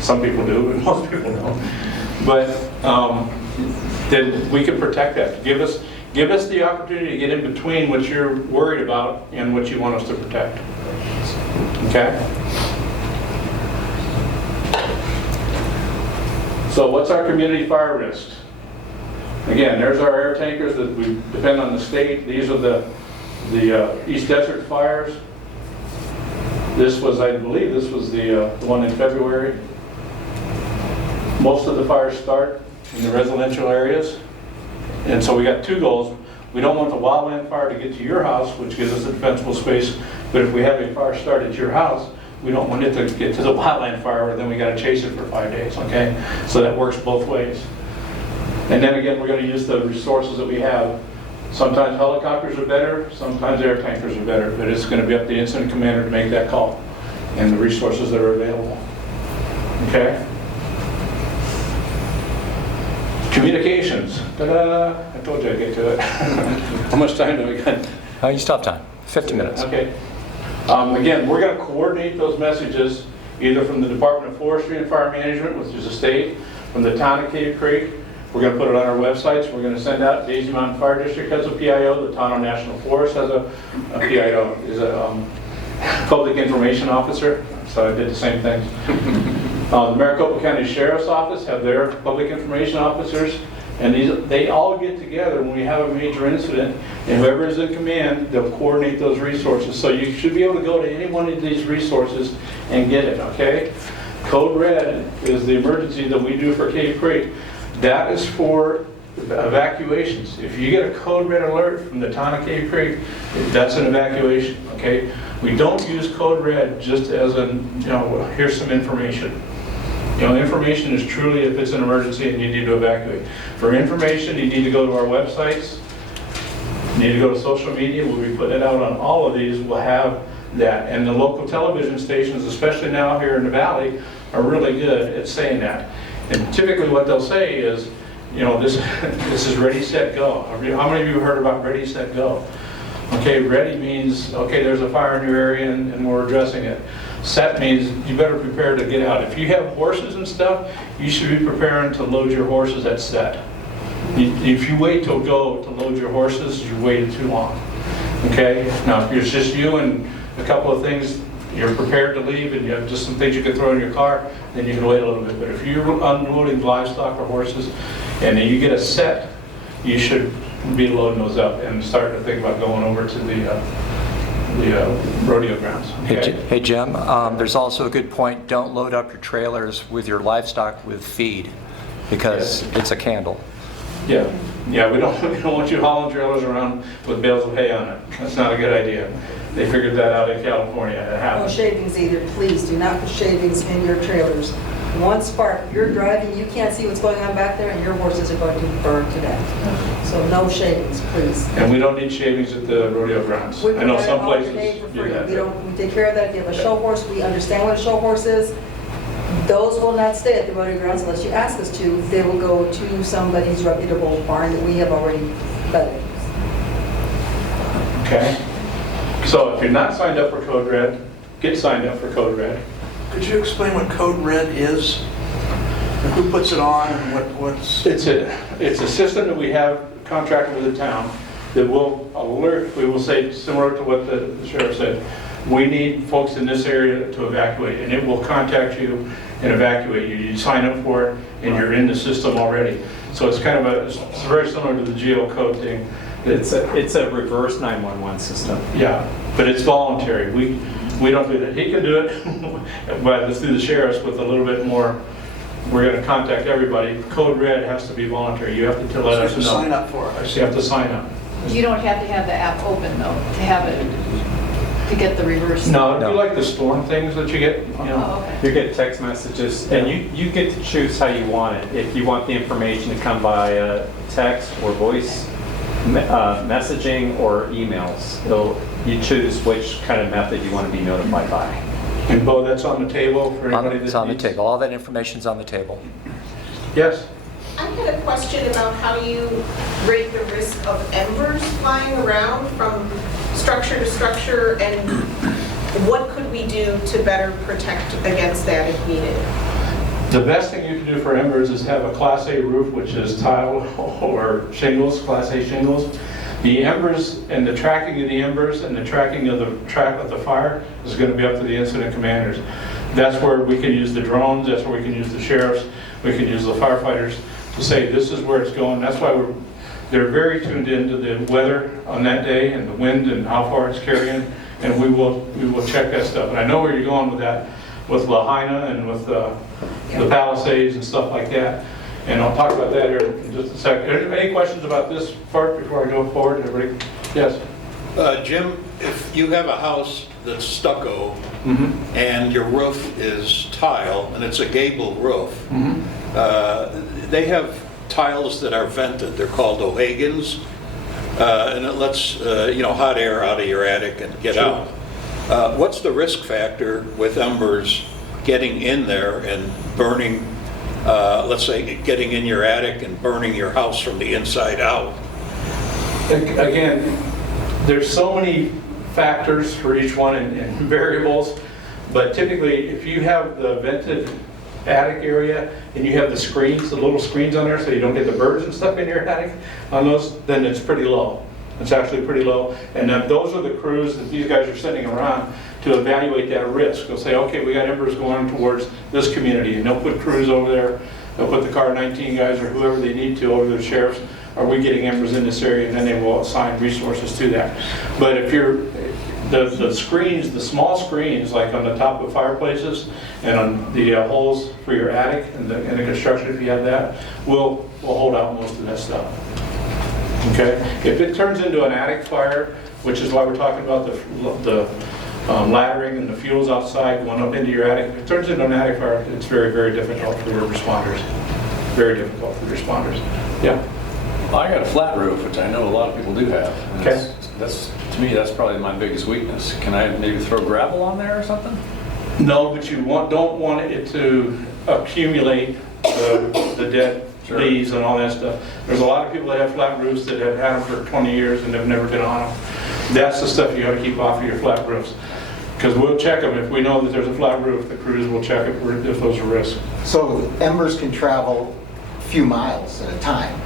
some people do, but most people don't. But then we can protect that. Give us the opportunity to get in between what you're worried about and what you want us to protect. Okay? So what's our community fire risk? Again, there's our air tankers that we depend on the state. These are the East Desert fires. This was, I believe, this was the one in February. Most of the fires start in the residential areas. And so we got two goals. We don't want the wildland fire to get to your house, which gives us a defensible space. But if we have a fire start at your house, we don't want it to get to the wildland fire, and then we got to chase it for 5 days, okay? So that works both ways. And then again, we're going to use the resources that we have. Sometimes helicopters are better, sometimes air tankers are better, but it's going to be up to the incident commander to make that call and the resources that are available. Okay? Communications. Ta-da! I told you I'd get to it. How much time do we got? You still have time, 50 minutes. Okay. Again, we're going to coordinate those messages either from the Department of Forestry and Fire Management, which is the state, from the town of Cave Creek. We're going to put it on our websites. We're going to send out Daisy Mountain Fire District has a PIO. The Tono National Forest has a PIO, is a public information officer. So I did the same thing. The Maricopa County Sheriff's Office have their public information officers. And they all get together when we have a major incident, and whoever is in command, they'll coordinate those resources. So you should be able to go to any one of these resources and get it, okay? Code Red is the emergency that we do for Cave Creek. That is for evacuations. If you get a Code Red alert from the town of Cave Creek, that's an evacuation, okay? We don't use Code Red just as here's some information. Information is truly if it's an emergency and you need to evacuate. For information, you need to go to our websites. You need to go to social media. We'll be putting it out on all of these. We'll have that. And the local television stations, especially now here in the Valley, are really good at saying that. And typically what they'll say is, this is ready, set, go. How many of you have heard about ready, set, go? Okay, ready means, okay, there's a fire in your area and we're addressing it. Set means you better prepare to get out. If you have horses and stuff, you should be preparing to load your horses at set. If you wait till go to load your horses, you waited too long. Okay? Now, if it's just you and a couple of things, you're prepared to leave and you have just some things you can throw in your car, then you can wait a little bit. But if you're unloading livestock or horses and then you get a set, you should be loading those up and start to think about going over to the rodeo grounds. Okay. Hey Jim, there's also a good point, don't load up your trailers with your livestock with feed, because it's a candle. Yeah, we don't want you hauling trailers around with bales of hay on it. That's not a good idea. They figured that out in California. It No happened. shavings either, please do not put shavings in your trailers. One spark, you're driving, you can't see what's going on back there, and your horses are going to burn to death. So no shavings, please. And we don't need shavings at the rodeo grounds. We I know provide some an places alternate for do free. that. We take care of that. If you have a show horse, we understand what a show horse is. Those will not stay at the rodeo grounds unless you ask us to. They will go to somebody's reputable barn that we have already vetted. Okay. So if you're not signed up for Code Red, get signed up for Code Red. Could you explain what Code Red is? And who puts it on and what's... It's a system that we have contracted with the town that will alert, we will say, similar to what the sheriff said, we need folks in this area to evacuate, and it will contact you and evacuate you. You sign up for it, and you're in the system already. So it's kind of it's very similar to the geo code thing. It's a reverse 911 system. Yeah, but it's voluntary. We don't do that. He can do it, but it's through the sheriffs with a little bit more. We're going to contact everybody. Code Red has to be voluntary. You have to let us know. So you have to sign up for it. You have to sign up. You don't have to have the app open though, to have it. to get the reverse? No, No. you like the storm things that you get, you know? Oh, okay. You get text messages, and you get to choose how you want it. If you want the information to come by text or voice messaging or emails, you choose which kind of method you want to be notified by. And Bo, that's on the table for anybody that It's on the needs- table. All that information's on the table. Yes? I had a question about how you rate the risk of embers flying around from structure to structure, and what could we do to better protect against that if needed? The best thing you can do for embers is have a Class A roof, which is tile or shingles, Class A shingles. The embers and the tracking of the embers and the tracking of the track of the fire is going to be up to the incident commanders. That's where we can use the drones, that's where we can use the sheriffs, we can use the firefighters to say this is where it's going. That's why they're very tuned into the weather on that day and the wind and how far it's carrying, and we will check that stuff. And I know where you're going with that, with Lahaina and with the Palisades and stuff like that. And I'll talk about that here in just a second. Any questions about this part before I go forward? Everybody? Yes? Jim, if you have a house that's stucco and your roof is tile and it's a gable roof, they have tiles that are vented. They're called O'Hagans, and it lets hot air out of your attic and get out. What's the risk factor with embers getting in there and burning? Let's say getting in your attic and burning your house from the inside out. Again, there's so many factors for each one and variables, but typically if you have the vented attic area and you have the screens, the little screens on there so you don't get the birds and stuff in your attic on those, then it's pretty low. It's actually pretty low. And then those are the crews that these guys are sending around to evaluate that risk. They'll say, okay, we got embers going towards this community, and they'll put crews over there. They'll put the Car 19 guys or whoever they need to over the sheriffs. Are we getting embers in this area? And then they will assign resources to that. But if you're, the screens, the small screens, like on the top of fireplaces and on the holes for your attic and the construction, if you have that, will hold out most of that stuff. Okay? If it turns into an attic fire, which is why we're talking about the laddering and the fuels outside going up into your attic, if it turns into an attic fire, it's very, very difficult for your responders. Very difficult for responders. Yeah? Well, I got a flat roof, which I know a lot of people do have. And Okay. To me, that's probably my biggest weakness. Can I maybe throw gravel on there or something? No, but you don't want it to accumulate the dead leaves and all that stuff. There's a lot of people that have flat roofs that have had them for 20 years and have never been on them. That's the stuff you got to keep off of your flat roofs. Because we'll check them. If we know that there's a flat roof, the crews will check if those are risks. So embers can travel a few miles at a time.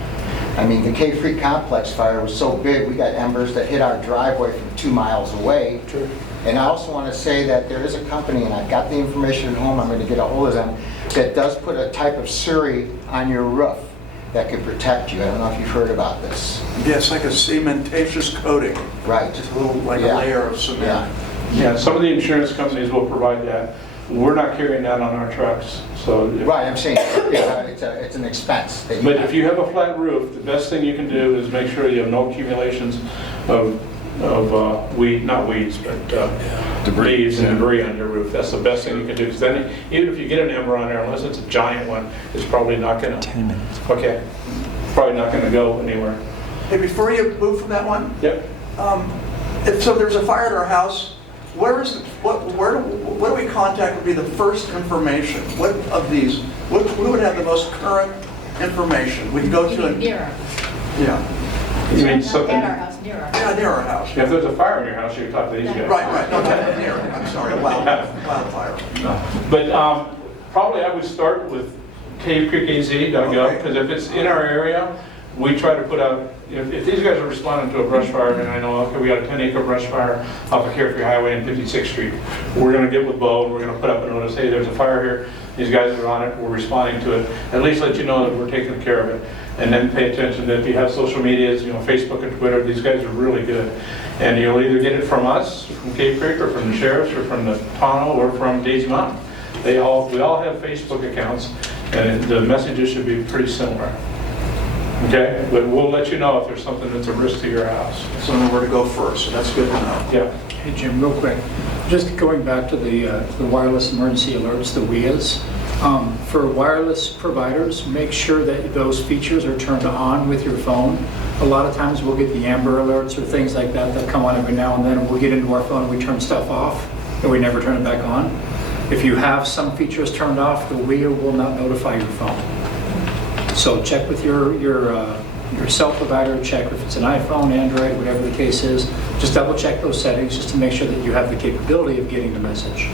I mean, the Cave Creek Complex fire was so big, we got embers that hit our driveway from 2 miles away. True. And I also want to say that there is a company, and I've got the information at home, I'm going to get a hold of them, that does put a type of surrey on your roof that can protect you. I don't know if you've heard about this. Yeah, it's like a cementatious coating. Right. Just a little, like Yeah. a layer of cement. Yeah. Yeah, some of the insurance companies will provide that. We're not carrying that on our trucks. So, Right, I'm saying it's an expense. That but if you have a flat roof, the best thing you can do is make sure you have no accumulations of not weeds, but leaves and debris on your roof. That's the best thing you can do. Because then, even if you get an ember on there, unless it's a giant one, it's probably not going to. 10 minutes. Okay, probably not going to go anywhere. Hey, before you move from that one, Yep. if so there's a fire at our house, where do we contact would be the first information? What of these, who would have the most current information? We can go to it. Near our, Yeah, You mean not something? at our house, near our house. yeah, near our house. If there's a fire in your house, you can talk to these guys. Right, no, near, I'm sorry, wildfire. But probably I would start with cavecreekaz.gov, Okay. because if it's in our area, we try to put out, if these guys are responding to a brush fire, and I know, okay, we got a 10-acre brush fire off of Carefree Highway and 56th Street, we're going to get with Bo, and we're going to put up a notice, hey, there's a fire here, these guys are on it, we're responding to it, at least let you know that we're taking care of it. And then pay attention that if you have social medias, Facebook and Twitter, these guys are really good. And you'll either get it from us, from Cave Creek, or from the sheriffs, or from the Tonto, or from Daisy Mountain. We all have Facebook accounts, and the messages should be pretty similar. Okay, but we'll let you know if there's something that's a risk to your house. So know where to go first, so that's good to know. Yeah. Hey Jim, real quick, just going back to the wireless emergency alerts, the WIAs. For wireless providers, make sure that those features are turned on with your phone. A lot of times we'll get the Amber Alerts or things like that that come on every now and then, and we'll get into our phone and we turn stuff off, and we never turn it back on. If you have some features turned off, the WIA will not notify your phone. So check with your cell provider, check if it's an iPhone, Android, whatever the case is. Just double check those settings just to make sure that you have the capability of getting the message.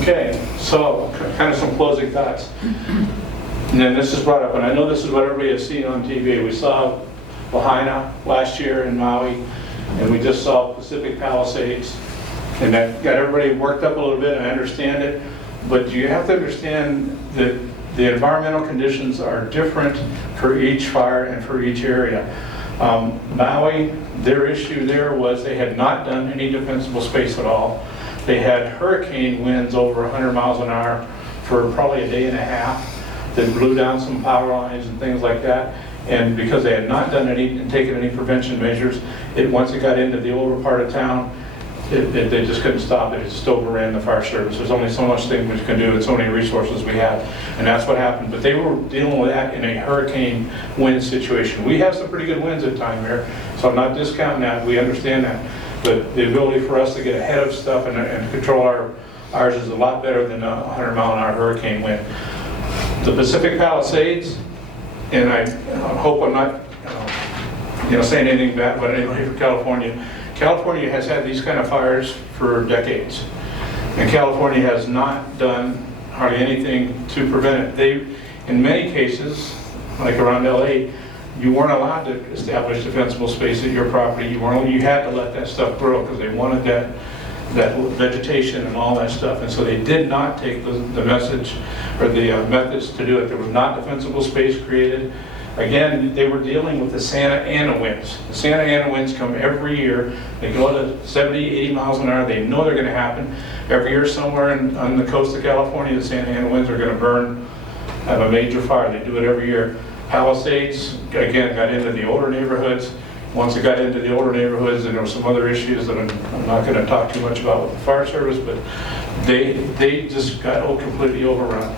Okay, so kind of some closing thoughts. And then this is brought up, and I know this is what everybody has seen on TV. We saw Lahaina last year in Maui, and we just saw Pacific Palisades. And that got everybody worked up a little bit, and I understand it. But you have to understand that the environmental conditions are different for each fire and for each area. Maui, their issue there was they had not done any defensible space at all. They had hurricane winds over 100 miles an hour for probably a day and a half that blew down some power lines and things like that. And because they had not done any and taken any prevention measures, once it got into the older part of town, they just couldn't stop it. It just overran the fire service. There's only so much thing we can do and so many resources we have. And that's what happened. But they were dealing with that in a hurricane wind situation. We have some pretty good winds at time here, so I'm not discounting that. We understand that. But the ability for us to get ahead of stuff and control ours is a lot better than a 100-mile-an-hour hurricane wind. The Pacific Palisades, and I hope I'm not saying anything bad about anybody from California. California has had these kind of fires for decades, and California has not done hardly anything to prevent it. In many cases, like around LA, you weren't allowed to establish defensible space at your property. You had to let that stuff grow because they wanted that vegetation and all that stuff, and so they did not take the message or the methods to do it. There was not defensible space created. Again, they were dealing with the Santa Ana winds. The Santa Ana winds come every year. They go to 70, 80 miles an hour. They know they're going to happen. Every year somewhere on the coast of California, the Santa Ana winds are going to have a major fire. They do it every year. Palisades, again, got into the older neighborhoods. Once it got into the older neighborhoods, and there were some other issues that I'm not going to talk too much about with the fire service, but they just got completely overrun.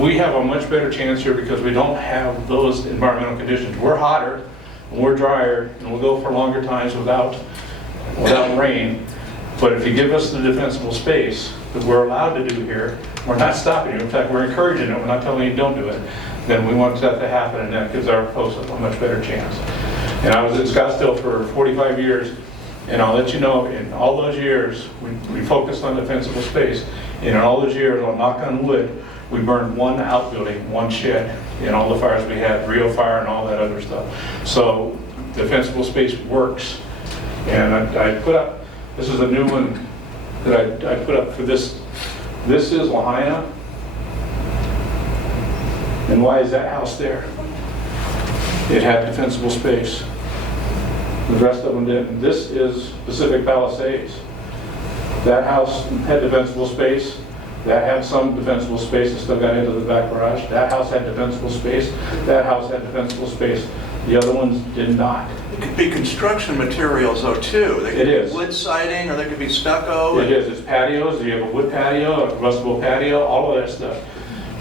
We have a much better chance here because we don't have those environmental conditions. We're hotter, and we're drier, and we'll go for longer times without rain. But if you give us the defensible space that we're allowed to do here, we're not stopping you. In fact, we're encouraging it. We're not telling you don't do it. Then we want that to happen, and that gives our folks a much better chance. And I was in Scottsdale for 45 years, and I'll let you know, in all those years, we focused on defensible space. And in all those years, I'll knock on wood, we burned one outbuilding, one shed in all the fires we had, Rio Fire and all that other stuff. So defensible space works. And I put up, this is a new one that I put up for this. This is Lahaina. And why is that house there? It had defensible space. The rest of them didn't. This is Pacific Palisades. That house had defensible space. That had some defensible space. It still got into the back garage. That house had defensible space. That house had defensible space. The other ones did not. It could be construction materials though too. They could It is. be wood siding, or they could be stucco. It is. It's patios. You have a wood patio, a combustible patio, all of that stuff.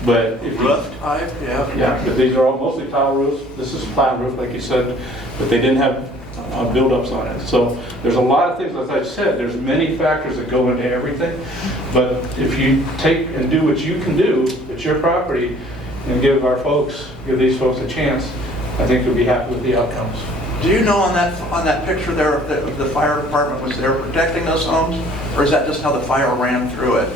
But if you, Roof type, yeah. yeah, but these are all mostly tile roofs. This is a flat roof, like you said, but they didn't have buildups on it. So there's a lot of things, as I said, there's many factors that go into everything. But if you take and do what you can do, it's your property, and give these folks a chance, I think you'll be happy with the outcomes. Do you know on that picture there if the fire department was there protecting those homes, or is that just how the fire ran through it?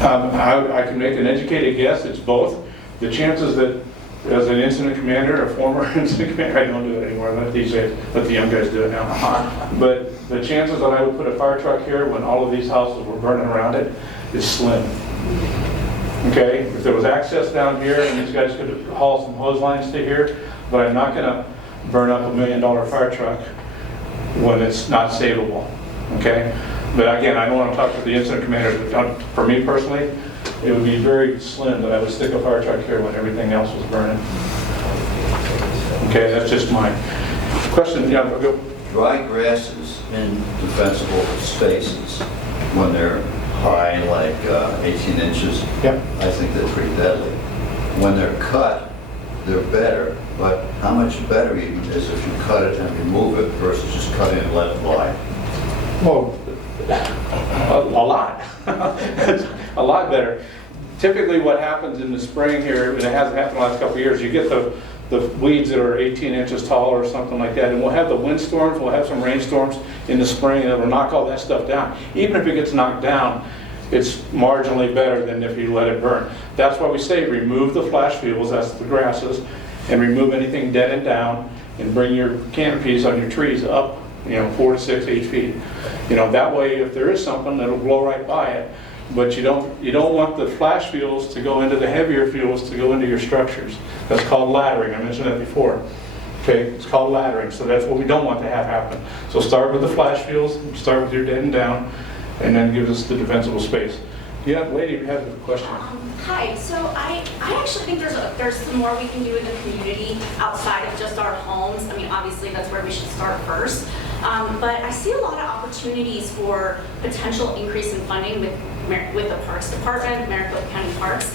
I can make an educated guess. It's both. The chances that, as an incident commander, a former incident commander, I don't do it anymore. Let the young guys do it now. But the chances that I would put a fire truck here when all of these houses were burning around it is slim. Okay, if there was access down here and these guys could haul some hose lines to here, but I'm not going to burn up $1 million fire truck when it's not savable. Okay. But again, I don't want to talk to the incident commanders. But for me personally, it would be very slim that I would stick a fire truck here when everything else was burning. Okay, that's just my question. Yeah, go. Dry grasses in defensible spaces, when they're high, like 18 inches, Yep. I think they're pretty deadly. When they're cut, they're better, but how much better even is if you cut it and remove it versus just cutting and let it lie? Well, a lot. A lot better. Typically what happens in the spring here, and it hasn't happened the last couple of years, you get the weeds that are 18 inches tall or something like that, and we'll have the windstorms, we'll have some rainstorms in the spring, and it'll knock all that stuff down. Even if it gets knocked down, it's marginally better than if you let it burn. That's why we say remove the flash fuels, that's the grasses, and remove anything dead and down, and bring your canopies on your trees up, 4 to 6, 8 feet. That way, if there is something, it'll blow right by it. But you don't want the flash fuels to go into the heavier fuels to go into your structures. That's called laddering. I mentioned that before. Okay, it's called laddering. So that's what we don't want to have happen. So start with the flash fuels, start with your dead and down, and then give us the defensible space. Yeah, lady, you have a question. Hi. So I actually think there's some more we can do in the community outside of just our homes. I mean, obviously that's where we should start first. But I see a lot of opportunities for potential increase in funding with the Parks Department, Maricopa County Parks,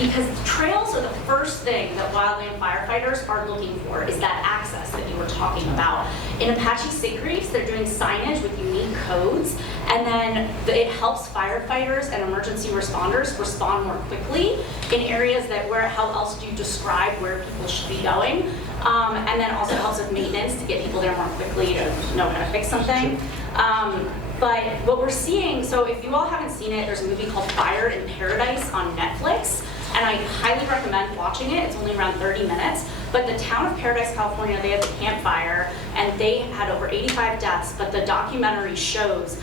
because trails are the first thing that wildland firefighters are looking for, is that access that you were talking about. In Apache Sitgreaves, they're doing signage with unique codes, and then it helps firefighters and emergency responders respond more quickly in areas that how else do you describe where people should be going? And then also helps with maintenance to get people there more quickly to know how to fix something. But what we're seeing, so if you all haven't seen it, there's a movie called Fire in Paradise on Netflix, and I highly recommend watching it. It's only around 30 minutes. But the town of Paradise, California, they had the campfire, and they had over 85 deaths, but the documentary shows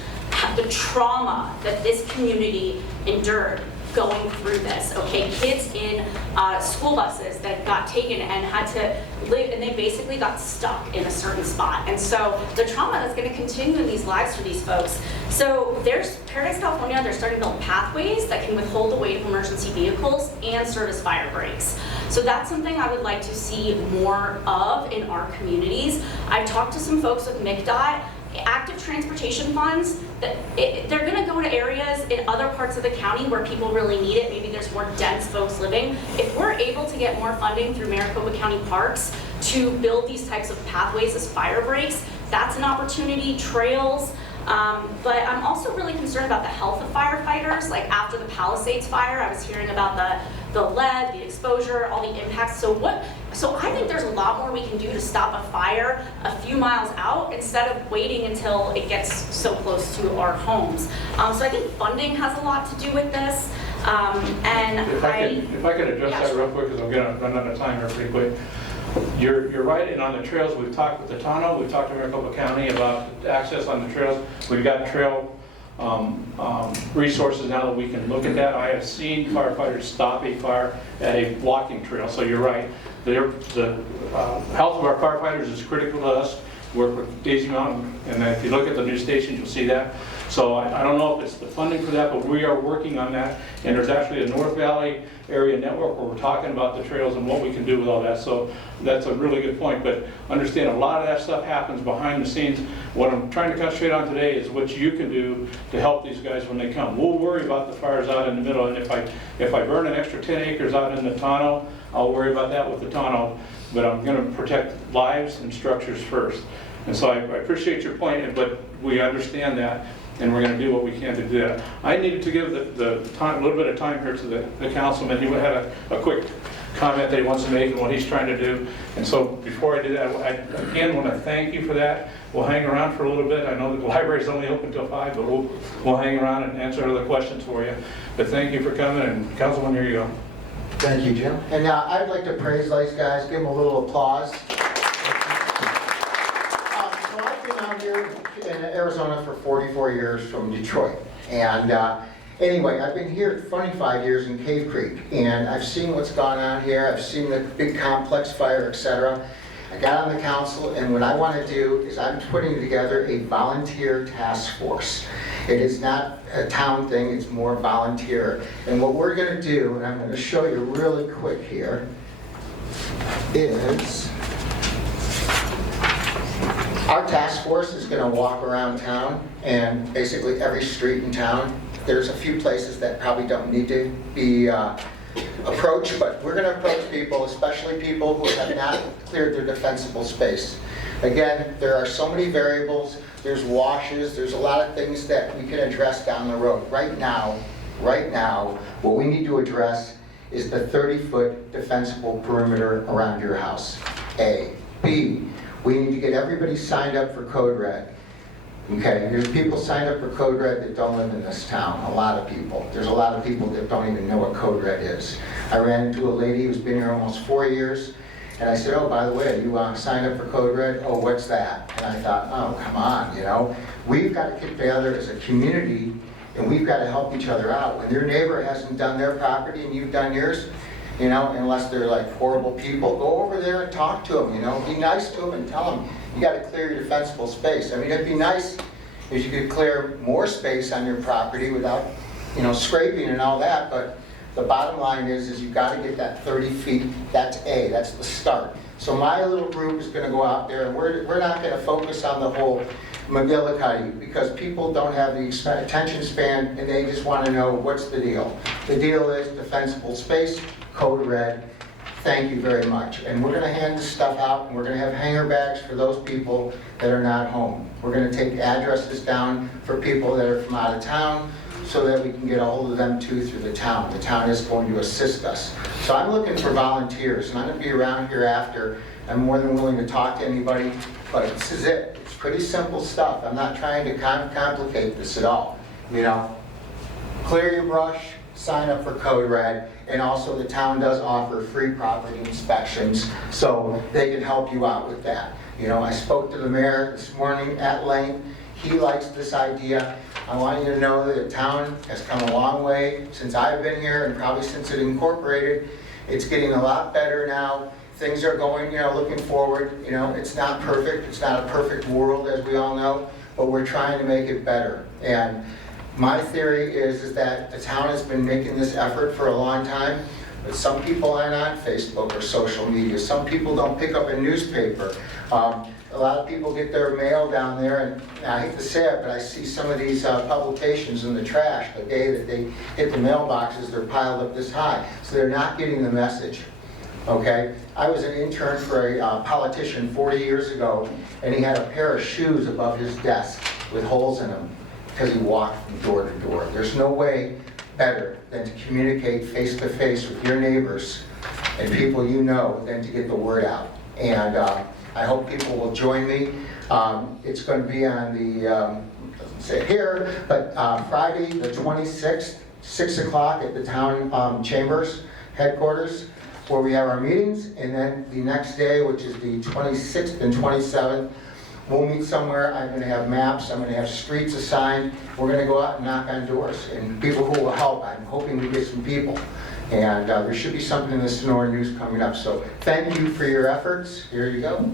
the trauma that this community endured going through this, okay? Kids in school buses that got taken and had to live, and they basically got stuck in a certain spot. And so the trauma that's gonna continue in these lives for these folks. So there's Paradise, California, they're starting to build pathways that can withhold the weight of emergency vehicles and serve as fire breaks. So that's something I would like to see more of in our communities. I've talked to some folks with MCDOT. Active transportation funds, they're going to go to areas in other parts of the county where people really need it. Maybe there's more dense folks living. If we're able to get more funding through Maricopa County Parks to build these types of pathways as fire breaks, that's an opportunity. Trails. But I'm also really concerned about the health of firefighters. Like after the Palisades fire, I was hearing about the lead, the exposure, all the impacts. So I think there's a lot more we can do to stop a fire a few miles out instead of waiting until it gets so close to our homes. So I think funding has a lot to do with this. If I could address that real quick, because I'm going to run out of time here pretty quick. You're right, and on the trails, we've talked with the TANO, we've talked to Maricopa County about access on the trails. We've got trail resources now that we can look at that. I have seen firefighters stop a fire at a walking trail, so you're right. The health of our firefighters is critical to us. Work with Daisy Mountain, and if you look at the new stations, you'll see that. So I don't know if it's the funding for that, but we are working on that. And there's actually a North Valley area network where we're talking about the trails and what we can do with all that. So that's a really good point. But understand, a lot of that stuff happens behind the scenes. What I'm trying to concentrate on today is what you can do to help these guys when they come. We'll worry about the fires out in the middle, and if I burn an extra 10 acres out in the TANO, I'll worry about that with the TANO. But I'm going to protect lives and structures first. And so I appreciate your point, but we understand that, and we're going to do what we can to do that. I needed to give the time, a little bit of time here to the councilman. He had a quick comment that he wants to make and what he's trying to do. And so before I do that, I again want to thank you for that. We'll hang around for a little bit. I know the library's only open till 5, but we'll hang around and answer other questions for you. But thank you for coming, and Councilman, here you go. Thank you, Jim. And I'd like to praise these guys, give them a little applause. So I've been out here in Arizona for 44 years from Detroit. And anyway, I've been here 25 years in Cave Creek, and I've seen what's gone on here. I've seen the big complex fire, etc. I got on the council, and what I want to do is I'm putting together a volunteer task force. It is not a town thing, it's more volunteer. And what we're going to do, and I'm going to show you really quick here, is our task force is going to walk around town, and basically every street in town. There's a few places that probably don't need to be approached, but we're going to approach people, especially people who have not cleared their defensible space. Again, there are so many variables. There's washes, there's a lot of things that we can address down the road. Right now, what we need to address is the 30-foot defensible perimeter around your house. A. B, we need to get everybody signed up for Code Red. Okay, there's people signed up for Code Red that don't live in this town, a lot of people. There's a lot of people that don't even know what Code Red is. I ran into a lady who's been here almost 4 years, and I said, oh, by the way, you signed up for Code Red? Oh, what's that? And I thought, oh, come on, you know. We've got to get together as a community, and we've got to help each other out. When your neighbor hasn't done their property and you've done yours, you know, unless they're like horrible people, go over there and talk to them, you know. Be nice to them and tell them, you got to clear your defensible space. I mean, it'd be nice if you could clear more space on your property without, you know, scraping and all that, but the bottom line is you've got to get that 30 feet. That's A, that's the start. So my little group is going to go out there, and we're not going to focus on the whole McGillicuddy, because people don't have the attention span, and they just want to know what's the deal. The deal is defensible space, Code Red. Thank you very much. And we're going to hand this stuff out, and we're going to have hanger bags for those people that are not home. We're going to take addresses down for people that are from out of town, so that we can get a hold of them too through the town. The town is going to assist us. So I'm looking for volunteers, and I'm going to be around here after. I'm more than willing to talk to anybody, but this is it. It's pretty simple stuff. I'm not trying to complicate this at all. You know, clear your brush, sign up for Code Red, and also the town does offer free property inspections, so they can help you out with that. You know, I spoke to the mayor this morning at length. He likes this idea. I want you to know that the town has come a long way since I've been here, and probably since it incorporated. It's getting a lot better now. Things are going, you know, looking forward. You know, it's not perfect. It's not a perfect world, as we all know, but we're trying to make it better. And my theory is that the town has been making this effort for a long time, but some people aren't on Facebook or social media. Some people don't pick up a newspaper. A lot of people get their mail down there, and I hate to say it, but I see some of these publications in the trash. The day that they hit the mailboxes, they're piled up this high. So they're not getting the message, okay? I was an intern for a politician 40 years ago, and he had a pair of shoes above his desk with holes in them because he walked from door to door. There's no way better than to communicate face-to-face with your neighbors and people you know than to get the word out. And I hope people will join me. It's going to be on the, doesn't say here, but Friday the 26th, 6 o'clock at the town chambers headquarters, where we have our meetings. And then the next day, which is the 26th and 27th, we'll meet somewhere. I'm going to have maps. I'm going to have streets assigned. We're going to go out and knock on doors. And people who will help, I'm hoping we get some people. And there should be something in the Sonora News coming up. So thank you for your efforts. Here you go.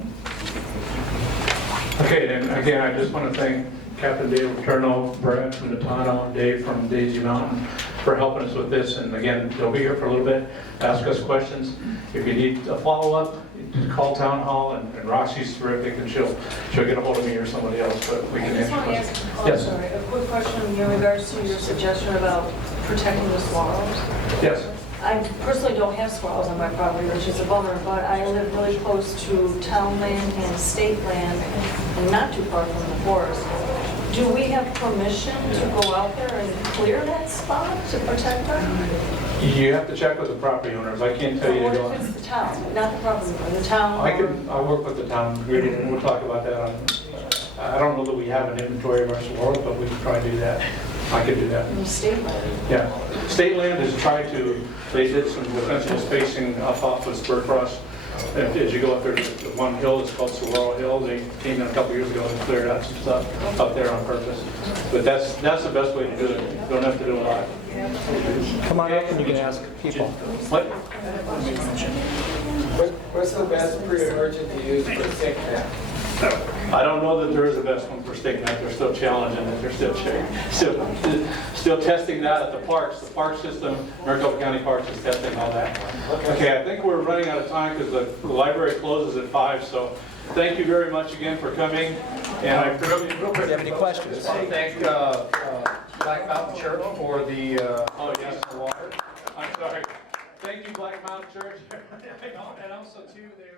Okay, and again, I just want to thank Captain Dave Paterno, Brad from Natano, and Dave from Daisy Mountain for helping us with this. And again, they'll be here for a little bit, ask us questions. If you need a follow-up, just call Town Hall, and Roxy's terrific, and she'll get a hold of me or somebody else, but we can I just answer want to questions. ask, Yes. sorry, a quick question in regards to your suggestion about protecting the swallows. Yes. I personally don't have swallows on my property, which is a bummer, but I live really close to town land and state land, and not too far from the forest. Do we have permission to go out there and clear that spot to protect them? You have to check with the property owners. I can't tell you to What go if on. it's the town, not the property owner, the town? I'll work with the town, and we'll talk about that. I don't know that we have an inventory of our swallows, but we can try to do that. I can do that. In state land? Yeah. State land has tried to, they did some defensible spacing up off of Spur Cross As you go up there, the one hill is called Saguaro Hill. They came in a couple years ago and cleared out some stuff up there on purpose. But that's the best way to do it. You don't have to do a lot. Come on up and you can ask people. What? What's the best pre-emergent to use for sick net? I don't know that there is a best one for stick net. They're still challenging it. They're still testing that at the parks. The park system, Maricopa County Parks is testing all that. Okay, I think we're running out of time because the library closes at 5. So thank you very much again for coming. And I really, Do you have any questions? I want to thank Black Mountain Church for the oh yes, water. I'm sorry. Thank you, Black Mountain Church. And also too, they're